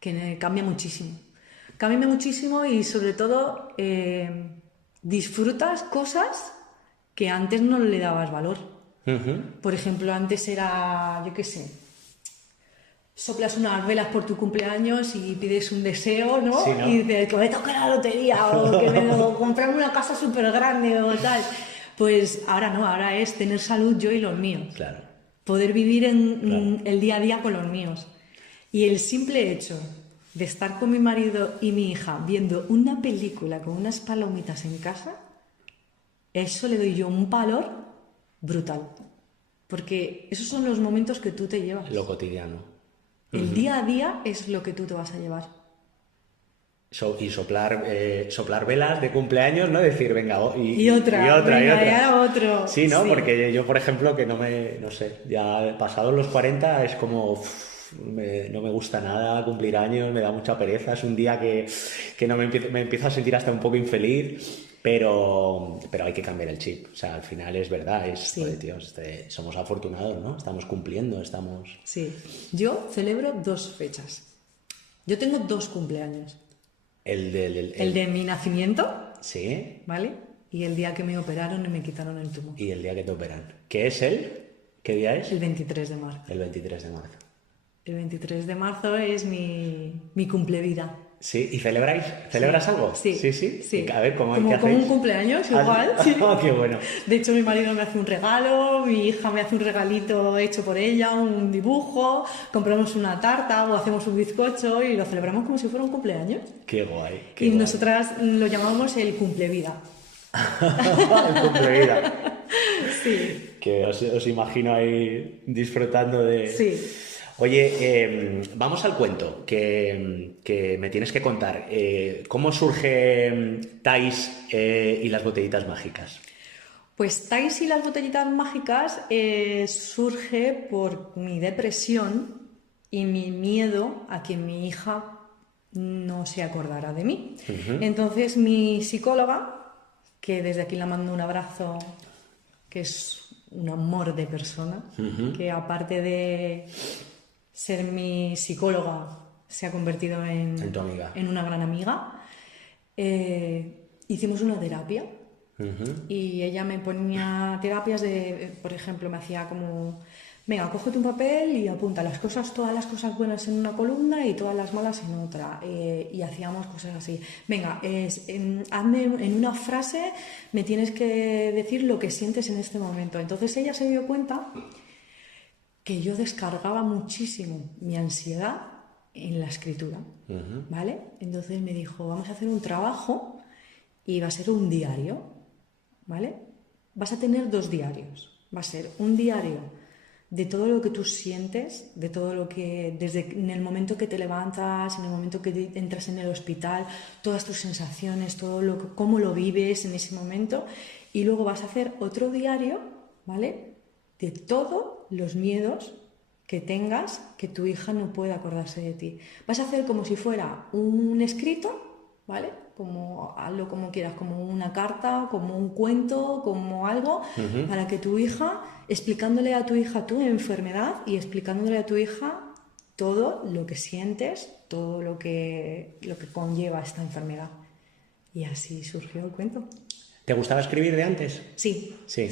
que cambia muchísimo. Cambia muchísimo y sobre todo disfrutas cosas que antes no le dabas valor. Por ejemplo, antes era, yo qué sé, soplas unas velas por tu cumpleaños y pides un deseo, ¿no? Sí, ¿no? Y dices, que me toque la lotería o que comprarme una casa súper grande o tal. Pues ahora no, ahora es tener salud yo y los míos. Claro. Poder vivir el día a día con los míos. Y el simple hecho de estar con mi marido y mi hija viendo una película con unas palomitas en casa, eso le doy yo un valor brutal. Porque esos son los momentos que tú te llevas. Lo cotidiano. El día a día es lo que tú te vas a llevar. Y soplar velas de cumpleaños, ¿no? Decir, venga, y otra. Y ahora otro. Sí, ¿no? Sí. Porque yo, por ejemplo, que no sé, ya pasados los 40 es como... no me gusta nada cumplir años, me da mucha pereza, es un día que no me empiezo a sentir hasta un poco infeliz, pero hay que cambiar el chip. O sea, al final es verdad, Sí. joder, tío, somos afortunados, ¿no? Estamos cumpliendo, Sí. Yo celebro 2 fechas. Yo tengo 2 cumpleaños. El de mi nacimiento, Sí. ¿vale? Y el día que me operaron y me quitaron el tumor. Y el día que te operan. ¿Qué es ¿Qué día es? El 23 de marzo. El 23 de marzo. El 23 de marzo es mi cumplevida. Sí, ¿y celebráis? ¿Celebras algo? Sí. Sí. A ver, ¿qué como hacéis? un cumpleaños, igual. Sí. Oh, qué bueno. De hecho, mi marido me hace un regalo, mi hija me hace un regalito hecho por ella, un dibujo, compramos una tarta o hacemos un bizcocho y lo celebramos como si fuera un cumpleaños. Qué guay. Y nosotras lo llamamos el cumplevida. El cumplevida. Sí. Que os imagino ahí disfrutando de... Sí. Oye, vamos al cuento que me tienes que contar. ¿Cómo surge Thais y las botellitas mágicas? Pues Thais y las botellitas mágicas surge por mi depresión y mi miedo a que mi hija no se acordara de mí. Uh-huh. Entonces mi psicóloga, que desde aquí la mando un abrazo, que es un amor de persona, uh-huh, que aparte de ser mi psicóloga se ha convertido en tu amiga, en una gran amiga, hicimos una terapia. uh-huh, Y ella me ponía terapias de, por ejemplo, me hacía como, venga, cógete un papel y apunta todas las cosas buenas en una columna y todas las malas en otra. Y hacíamos cosas así. Venga, hazme en una frase, me tienes que decir lo que sientes en este momento. Entonces ella se dio cuenta que yo descargaba muchísimo mi ansiedad en la escritura, uh-huh, ¿vale? Entonces me dijo, vamos a hacer un trabajo y va a ser un diario, ¿vale? Vas a tener 2 diarios. Va a ser un diario de todo lo que tú sientes, de todo lo que, desde en el momento que te levantas, en el momento que entras en el hospital, todas tus sensaciones, cómo lo vives en ese momento. Y luego vas a hacer otro diario, ¿vale? De todos los miedos que tengas, que tu hija no pueda acordarse de ti. Vas a hacer como si fuera un escrito, ¿vale? Hazlo como quieras, como una carta, como un cuento, como algo, uh-huh, para que tu hija, explicándole a tu hija tu enfermedad y explicándole a tu hija todo lo que sientes, todo lo que conlleva esta enfermedad. Y así surgió el cuento. ¿Te gustaba escribir de antes? Sí. O sea,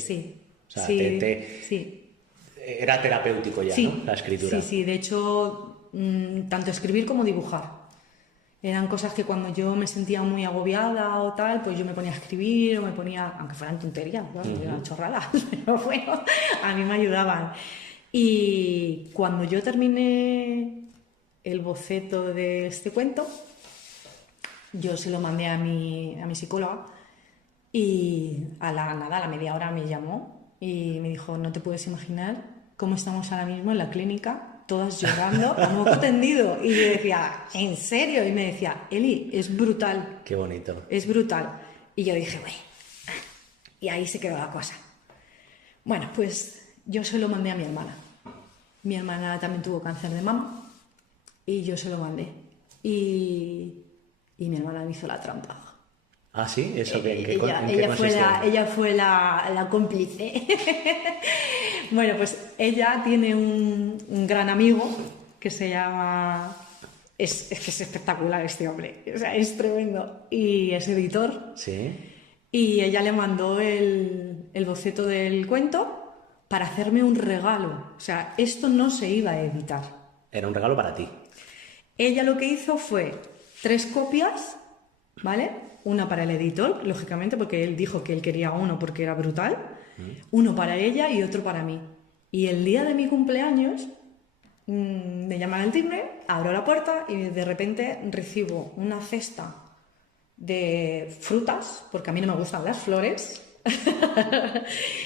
sí. Era terapéutico ya, sí, ¿no? La escritura. Sí. De hecho, tanto escribir como dibujar. Eran cosas que cuando yo me sentía muy agobiada o tal, pues yo me ponía a escribir o me ponía, aunque fueran tonterías, ¿no? Uh-huh, Eran chorradas, pero bueno, a mí me ayudaban. Y cuando yo terminé el boceto de este cuento, yo se lo mandé a mi psicóloga y a la media hora me llamó y me dijo, no te puedes imaginar cómo estamos ahora mismo en la clínica, todas llorando a moco tendido. Y yo decía, ¿en serio? Y me decía, Eli, es brutal. Qué bonito. Es brutal. Y yo dije, bueno, y ahí se quedó la cosa. Bueno, pues yo se lo mandé a mi hermana. Mi hermana también tuvo cáncer de mama y yo se lo mandé. Y mi hermana me hizo la trampa. ¿Ah, sí? ¿Eso qué Ella fue la cómplice. Bueno, pues ella tiene un gran amigo que se llama... Es que es espectacular este hombre, o sea, es tremendo. Y es editor. Sí. Y ella le mandó el boceto del cuento para hacerme un regalo. O sea, esto no se iba a editar. Era un regalo para ti. Ella lo que hizo fue 3 copias, ¿vale? Una para el editor, lógicamente, porque él dijo que él quería uno porque era brutal. Uno para ella y otro para mí. Y el día de mi cumpleaños me llaman al timbre, abro la puerta y de repente recibo una cesta de frutas, porque a mí no me gustan las flores,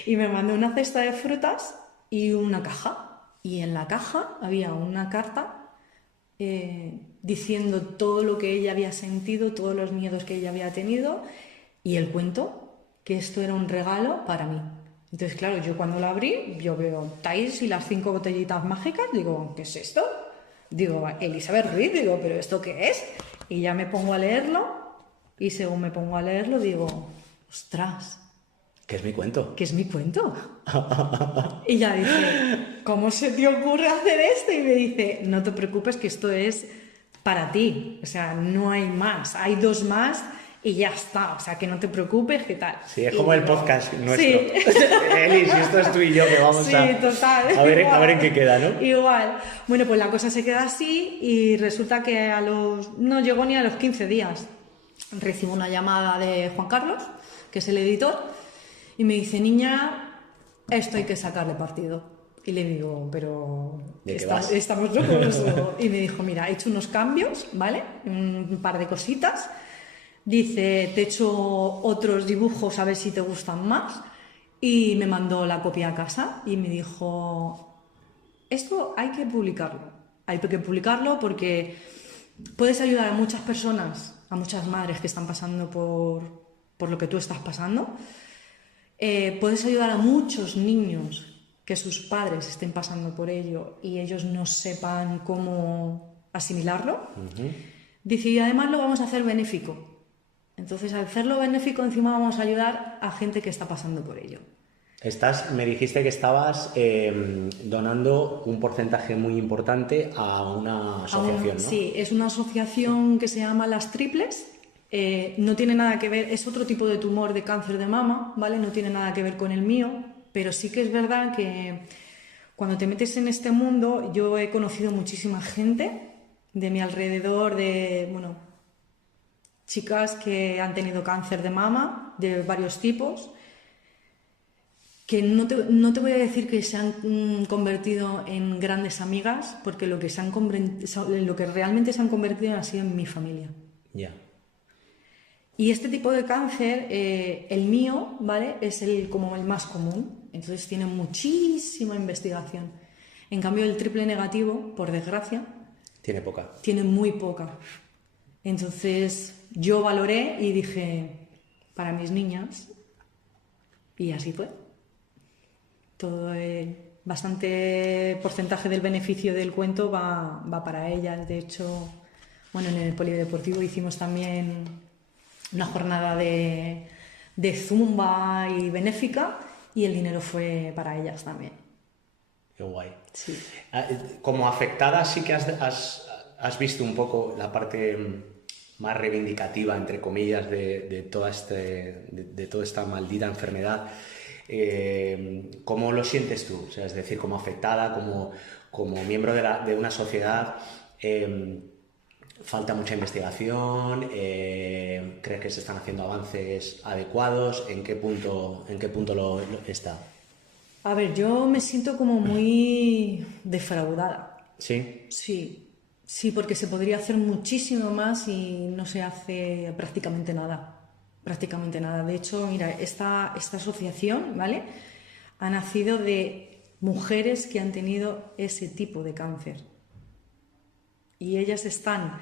y me mandó una cesta de frutas y una caja. Y en la caja había una carta diciendo todo lo que ella había sentido, todos los miedos que ella había tenido, y el cuento que esto era un regalo para mí. Entonces, claro, yo cuando lo abrí, yo veo Thais y las 5 botellitas mágicas, digo, ¿qué es esto? Digo, Elizabeth Ruiz, digo, ¿pero esto qué es? Y ya me pongo a leerlo, y según me pongo a leerlo, digo, ostras, ¿Qué es mi cuento? ¿qué es mi cuento? Y ya dice, ¿cómo se te ocurre hacer esto? Y me dice, no te preocupes que esto es para ti, o sea, no hay más, hay 2 más y ya está, o sea, que no te preocupes, ¿qué tal? Sí, es Y como el digo, podcast nuestro. Sí. Eli, si esto es tú y yo, que vamos Sí, a... total. A ver igual. en qué queda, ¿no? Igual. Bueno, pues la cosa se queda así y resulta que no llegó ni a los 15 días. Recibo una llamada de Juan Carlos, que es el editor, y me dice, niña, esto hay que sacarle partido. Y le digo, pero ¿De qué vas? ¿estamos locos? Y me dijo, mira, he hecho unos cambios, ¿vale? Un par de cositas. Dice, te he hecho otros dibujos a ver si te gustan más. Y me mandó la copia a casa y me dijo, esto hay que publicarlo. Hay que publicarlo porque puedes ayudar a muchas personas, a muchas madres que están pasando por lo que tú estás pasando. Puedes ayudar a muchos niños que sus padres estén pasando por ello y ellos no sepan cómo asimilarlo. Dice, y además lo vamos a hacer benéfico. Entonces, al hacerlo benéfico, encima vamos a ayudar a gente que está pasando por ello. Me dijiste que estabas donando un porcentaje muy importante a una asociación, ¿no? Sí, es una asociación que se llama Las Triples. No tiene nada que ver, es otro tipo de tumor de cáncer de mama, ¿vale? No tiene nada que ver con el mío, pero sí que es verdad que cuando te metes en este mundo, yo he conocido muchísima gente de mi alrededor, chicas que han tenido cáncer de mama de varios tipos, que no te voy a decir que se han convertido en grandes amigas, porque lo que realmente se han convertido ha sido en mi familia. Ya. Y este tipo de cáncer, el mío, ¿vale? Es como el más común, entonces tiene muchísima investigación. En cambio, el triple negativo, por desgracia, Tiene poca. tiene muy poca. Entonces yo valoré y dije, para mis niñas, y así fue. Todo bastante porcentaje del beneficio del cuento va para ellas. De hecho, bueno, en el polideportivo hicimos también una jornada de zumba y benéfica y el dinero fue para ellas también. Qué guay. Sí. Como afectada sí que has visto un poco la parte más reivindicativa, entre comillas, de toda esta maldita enfermedad. ¿Cómo lo sientes tú? O sea, es decir, como afectada, como miembro de una sociedad, falta mucha investigación, ¿crees que se están haciendo avances adecuados? ¿En qué punto lo está? A ver, yo me siento como muy defraudada. ¿Sí? Sí, porque se podría hacer muchísimo más y no se hace prácticamente nada. Prácticamente nada. De hecho, mira, esta asociación, ¿vale? Ha nacido de mujeres que han tenido ese tipo de cáncer. Y ellas están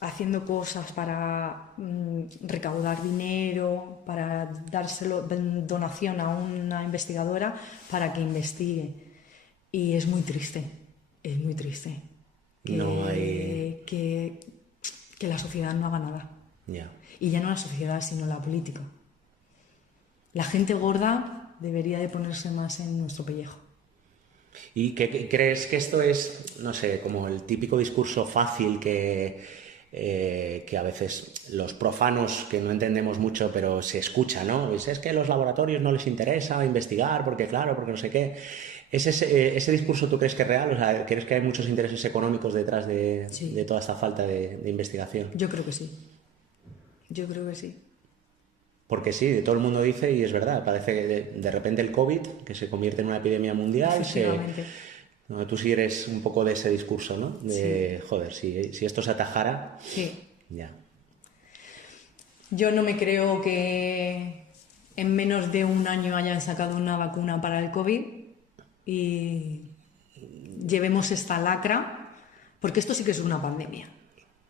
haciendo cosas para recaudar dinero, para dárselo en donación a una investigadora para que investigue. Y es muy triste que la sociedad no haga nada. Yeah. Y ya no la sociedad, sino la política. La gente gorda debería de ponerse más en nuestro pellejo. ¿Y crees que esto es, no sé, como el típico discurso fácil que a veces los profanos, que no entendemos mucho, pero se escucha, ¿no? Es que a los laboratorios no les interesa investigar porque no sé qué. ¿Ese discurso tú crees que es real? O sea, ¿crees que hay muchos intereses económicos detrás de toda esta falta de investigación? Yo creo que sí. Porque sí, todo el mundo dice, y es verdad, parece que de repente el COVID, que se convierte en una epidemia mundial, no, tú sí eres un poco de ese discurso, ¿no? De, sí. Joder, si esto se atajara... Sí. Ya. Yo no me creo que en menos de un año hayan sacado una vacuna para el COVID y llevemos esta lacra, porque esto sí que es una pandemia.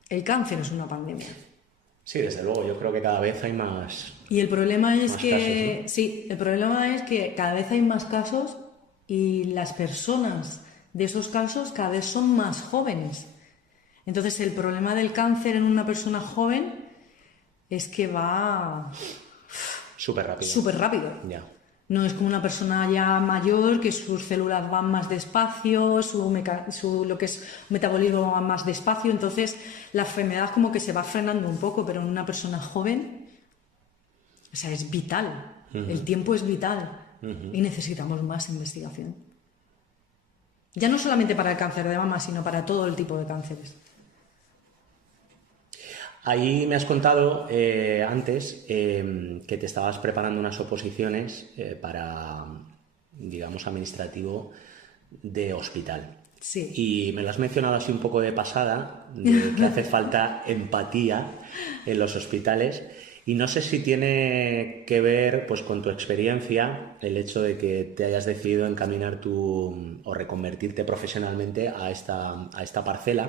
El cáncer es una pandemia. Sí, desde luego, yo creo que cada vez hay más. Y el problema es más que, casos, ¿no? sí, el problema es que cada vez hay más casos y las personas de esos casos cada vez son más jóvenes. Entonces, el problema del cáncer en una persona joven es que va Súper rápido. súper rápido. Ya. No es como una persona ya mayor que sus células van más despacio, lo que es metabolismo va más despacio, entonces la enfermedad como que se va frenando un poco, pero en una persona joven, o sea, es vital. El tiempo es vital y necesitamos más investigación. Ya no solamente para el cáncer de mama, sino para todo el tipo de cánceres. Ahí me has contado antes que te estabas preparando unas oposiciones para, digamos, administrativo de hospital. Sí. Y me lo has mencionado así un poco de pasada, de que hace falta empatía en los hospitales. Y no sé si tiene que ver pues, con tu experiencia el hecho de que te hayas decidido encaminar o reconvertirte profesionalmente a esta parcela,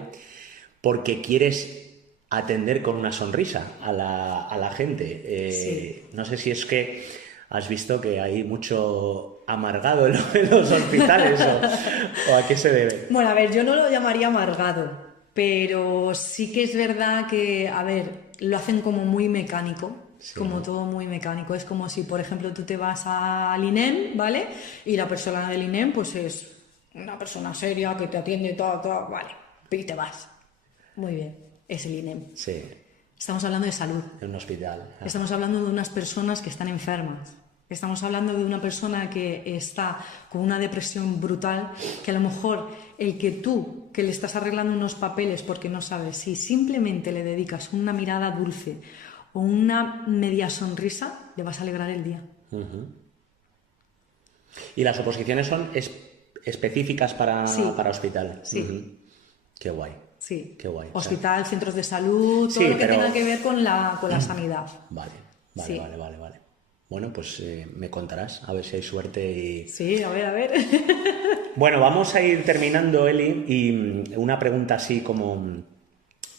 porque quieres atender con una sonrisa a la gente. Sí. No sé si es que has visto que hay mucho amargado en los hospitales o a qué se debe. Bueno, a ver, yo no lo llamaría amargado, pero sí que es verdad que, a ver, lo hacen como muy mecánico, como todo muy mecánico. Es como si, por ejemplo, tú te vas al INEM, ¿vale? Y la persona del INEM, pues es una persona seria que te atiende todo, vale, y te vas. Muy bien, es el INEM. Sí, Estamos hablando de salud. en un hospital. Estamos hablando de unas personas que están enfermas. Estamos hablando de una persona que está con una depresión brutal, que a lo mejor el que tú, que le estás arreglando unos papeles porque no sabes, si simplemente le dedicas una mirada dulce o una media sonrisa, le vas a alegrar el día. ¿Y las oposiciones son específicas para hospital? Sí. Qué guay. Sí. Qué guay. Hospital, centros de salud, todo Sí, lo que pero tenga que ver con la sanidad. Vale. Sí. Bueno, pues me contarás, a ver si hay suerte y... Sí, a ver. Bueno, vamos a ir terminando, Eli, y una pregunta así como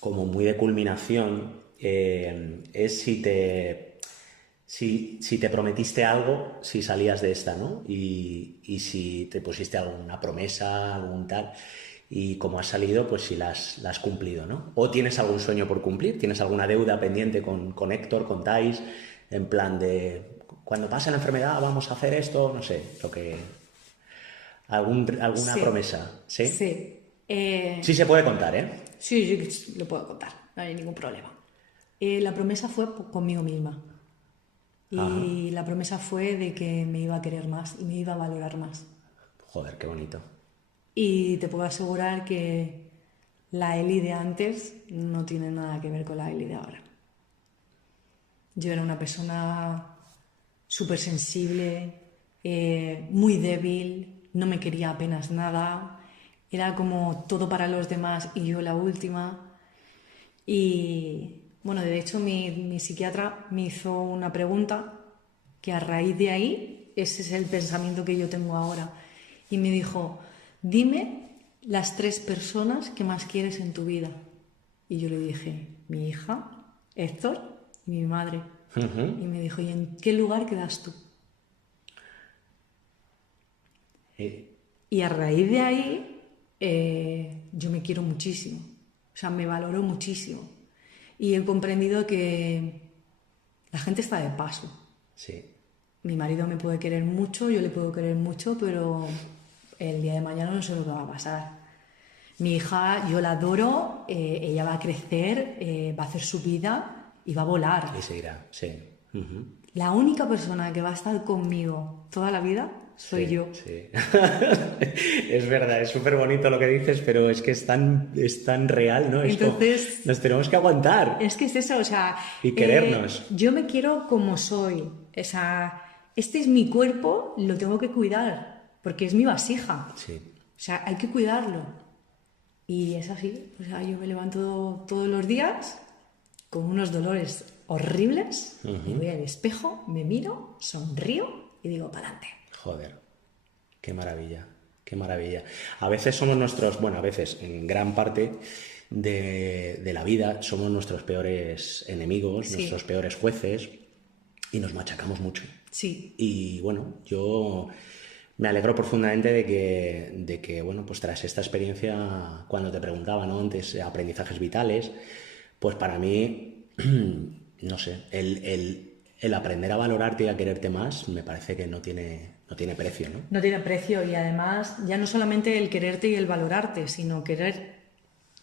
muy de culminación es si te prometiste algo si salías de esta, ¿no? Y si te pusiste alguna promesa, algún tal, y como has salido, pues si la has cumplido, ¿no? O tienes algún sueño por cumplir, tienes alguna deuda pendiente con Héctor, con Thais, en plan de cuando pase la enfermedad vamos a hacer esto, no sé, lo que... ¿Alguna promesa? ¿Sí? Sí. Sí se puede contar, ¿eh? Sí, lo puedo contar, no hay ningún problema. La promesa fue conmigo misma. Y la promesa fue de que me iba a querer más y me iba a valorar más. Joder, qué bonito. Y te puedo asegurar que la Eli de antes no tiene nada que ver con la Eli de ahora. Yo era una persona súper sensible, muy débil, no me quería apenas nada, era como todo para los demás y yo la última. Y bueno, de hecho mi psiquiatra me hizo una pregunta que a raíz de ahí, ese es el pensamiento que yo tengo ahora. Y me dijo, dime las 3 personas que más quieres en tu vida. Y yo le dije, mi hija, Héctor y mi madre. Y me dijo, ¿y en qué lugar quedas tú? Y a raíz de ahí, yo me quiero muchísimo. O sea, me valoro muchísimo. Y he comprendido que la gente está de paso. Sí. Mi marido me puede querer mucho, yo le puedo querer mucho, pero el día de mañana no sé lo que va a pasar. Mi hija, yo la adoro, ella va a crecer, va a hacer su vida y va a volar. Y seguirá, sí. La única persona que va a estar conmigo toda la vida soy yo. Sí. Es verdad, es súper bonito lo que dices, pero es que es tan real, ¿no? Entonces, nos tenemos que aguantar. Es que es eso, o sea... Y querernos. Yo me quiero como soy. O sea, este es mi cuerpo, lo tengo que cuidar, porque es mi vasija. Sí. O sea, hay que cuidarlo. Y es así. O sea, yo me levanto todos los días con unos dolores horribles, y voy al espejo, me miro, sonrío y digo, para adelante. Joder, qué maravilla. Qué maravilla. A veces somos nuestros, bueno, a veces, en gran parte de la vida, somos nuestros peores enemigos, Sí. nuestros peores jueces y nos machacamos mucho. Sí, Y bueno, yo me alegro profundamente de que, bueno, pues tras esta experiencia, cuando te preguntaba, ¿no? Antes, aprendizajes vitales, pues para mí, no sé, el aprender a valorarte y a quererte más me parece que no tiene precio, ¿no? no tiene precio y además ya no solamente el quererte y el valorarte, sino querer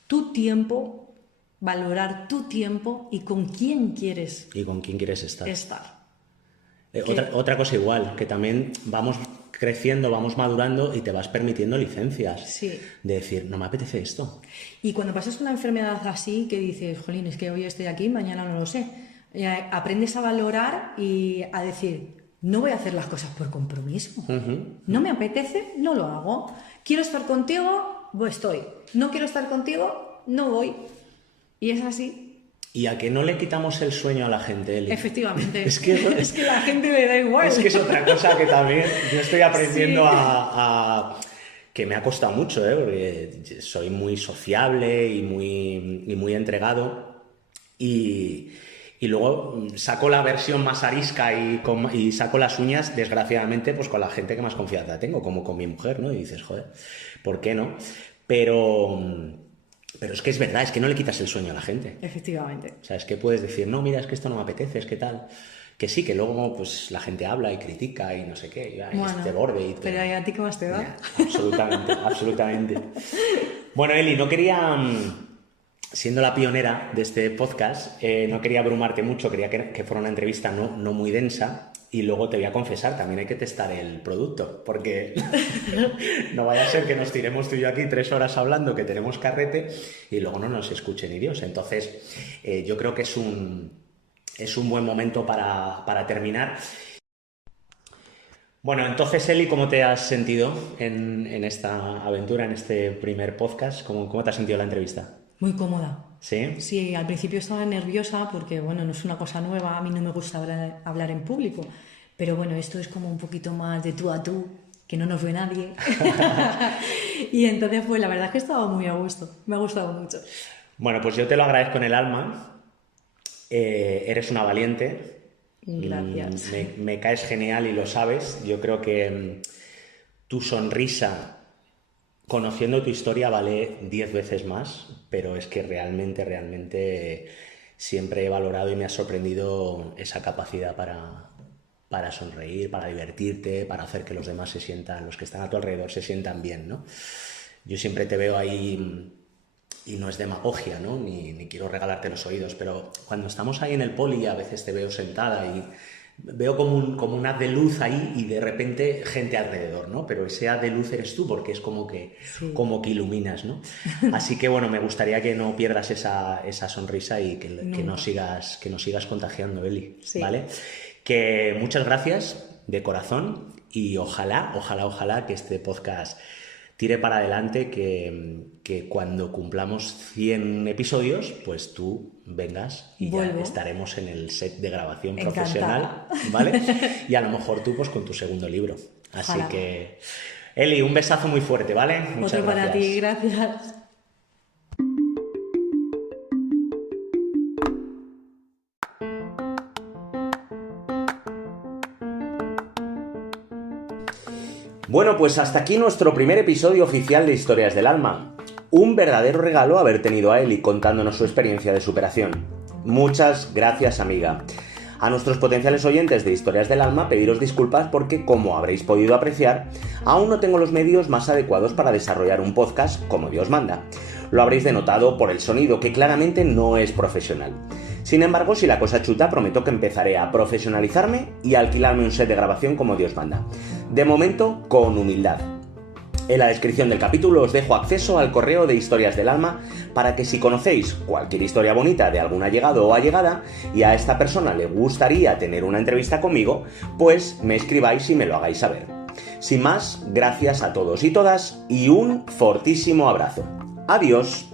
tu tiempo, valorar tu tiempo y con quién quieres Y con quién quieres estar. estar. Otra cosa igual, que también vamos creciendo, vamos madurando y te vas permitiendo licencias. Sí. De decir, no me apetece esto. Y cuando pasas una enfermedad así, que dices, jolín, es que hoy estoy aquí, mañana no lo sé, aprendes a valorar y a decir, no voy a hacer las cosas por compromiso. No me apetece, no lo hago. Quiero estar contigo, pues estoy. No quiero estar contigo, no voy. Y es así. ¿Y a que no le quitamos el sueño a la gente, Eli? Efectivamente. Es que es que la gente le da igual. Es que es otra cosa que también yo estoy aprendiendo Sí. que me ha costado mucho, porque soy muy sociable y muy entregado y luego saco la versión más arisca y saco las uñas, desgraciadamente, pues con la gente que más confianza tengo, como con mi mujer, ¿no? Y dices, joder, ¿por qué no? Pero es que es verdad, es que no le quitas el sueño a la gente. Efectivamente. O sea, es que puedes decir, no, mira, es que esto no me apetece, es que tal. Que sí, que luego pues la gente habla y critica y no sé qué, y Bueno, este borde y pero ¿y a ti qué más te da? Ya, absolutamente, absolutamente. Bueno, Eli, no quería, siendo la pionera de este podcast, no quería abrumarte mucho, quería que fuera una entrevista no muy densa. Y luego te voy a confesar, también hay que testar el producto, porque no vaya a ser que nos tiremos tú y yo aquí 3 horas hablando, que tenemos carrete, y luego no nos escuche ni Dios. Entonces, yo creo que es un buen momento para terminar. Bueno, entonces, Eli, ¿cómo te has sentido en esta aventura, en este primer podcast? ¿Cómo te has sentido la entrevista? Muy cómoda. ¿Sí? Sí, al principio estaba nerviosa porque, bueno, no es una cosa nueva, a mí no me gusta hablar en público, pero bueno, esto es como un poquito más de tú a tú, que no nos ve nadie. Y entonces, pues la verdad es que he estado muy a gusto, me ha gustado mucho. Bueno, pues yo te lo agradezco en el alma. Eres una valiente. Gracias. Me caes genial y lo sabes. Yo creo que tu sonrisa, conociendo tu historia, vale 10 veces más, pero es que realmente siempre he valorado y me ha sorprendido esa capacidad para sonreír, para divertirte, para hacer que los demás se sientan, los que están a tu alrededor se sientan bien, ¿no? Yo siempre te veo ahí, y no es demagogia, ¿no? Ni quiero regalarte los oídos, pero cuando estamos ahí en el poli a veces te veo sentada y veo como un haz de luz ahí y de repente gente alrededor, ¿no? Pero ese haz de luz eres tú porque es como que iluminas, ¿no? Así que bueno, me gustaría que no pierdas esa sonrisa y que nos sigas contagiando, Eli, Sí. ¿vale? Que muchas gracias de corazón y ojalá que este podcast tire para adelante, que cuando cumplamos 100 episodios, pues tú vengas y Vuelvo. ya estaremos en el set de grabación Encantada. profesional, ¿vale? Y a lo mejor tú pues con tu segundo libro. Así Ojalá. que, Eli, un besazo muy fuerte, ¿vale? Muchas Otro para gracias. ti, gracias. Bueno, pues hasta aquí nuestro primer episodio oficial de Historias del Alma. Un verdadero regalo haber tenido a Eli contándonos su experiencia de superación. Muchas gracias, amiga. A nuestros potenciales oyentes de Historias del Alma, pediros disculpas porque, como habréis podido apreciar, aún no tengo los medios más adecuados para desarrollar un podcast como Dios manda. Lo habréis denotado por el sonido, que claramente no es profesional. Sin embargo, si la cosa chuta, prometo que empezaré a profesionalizarme y a alquilarme un set de grabación como Dios manda. De momento, con humildad. En la descripción del capítulo os dejo acceso al correo de Historias del Alma para que si conocéis cualquier historia bonita de algún allegado o allegada y a esta persona le gustaría tener una entrevista conmigo, pues me escribáis y me lo hagáis saber. Sin más, gracias a todos y todas y un fortísimo abrazo. Adiós.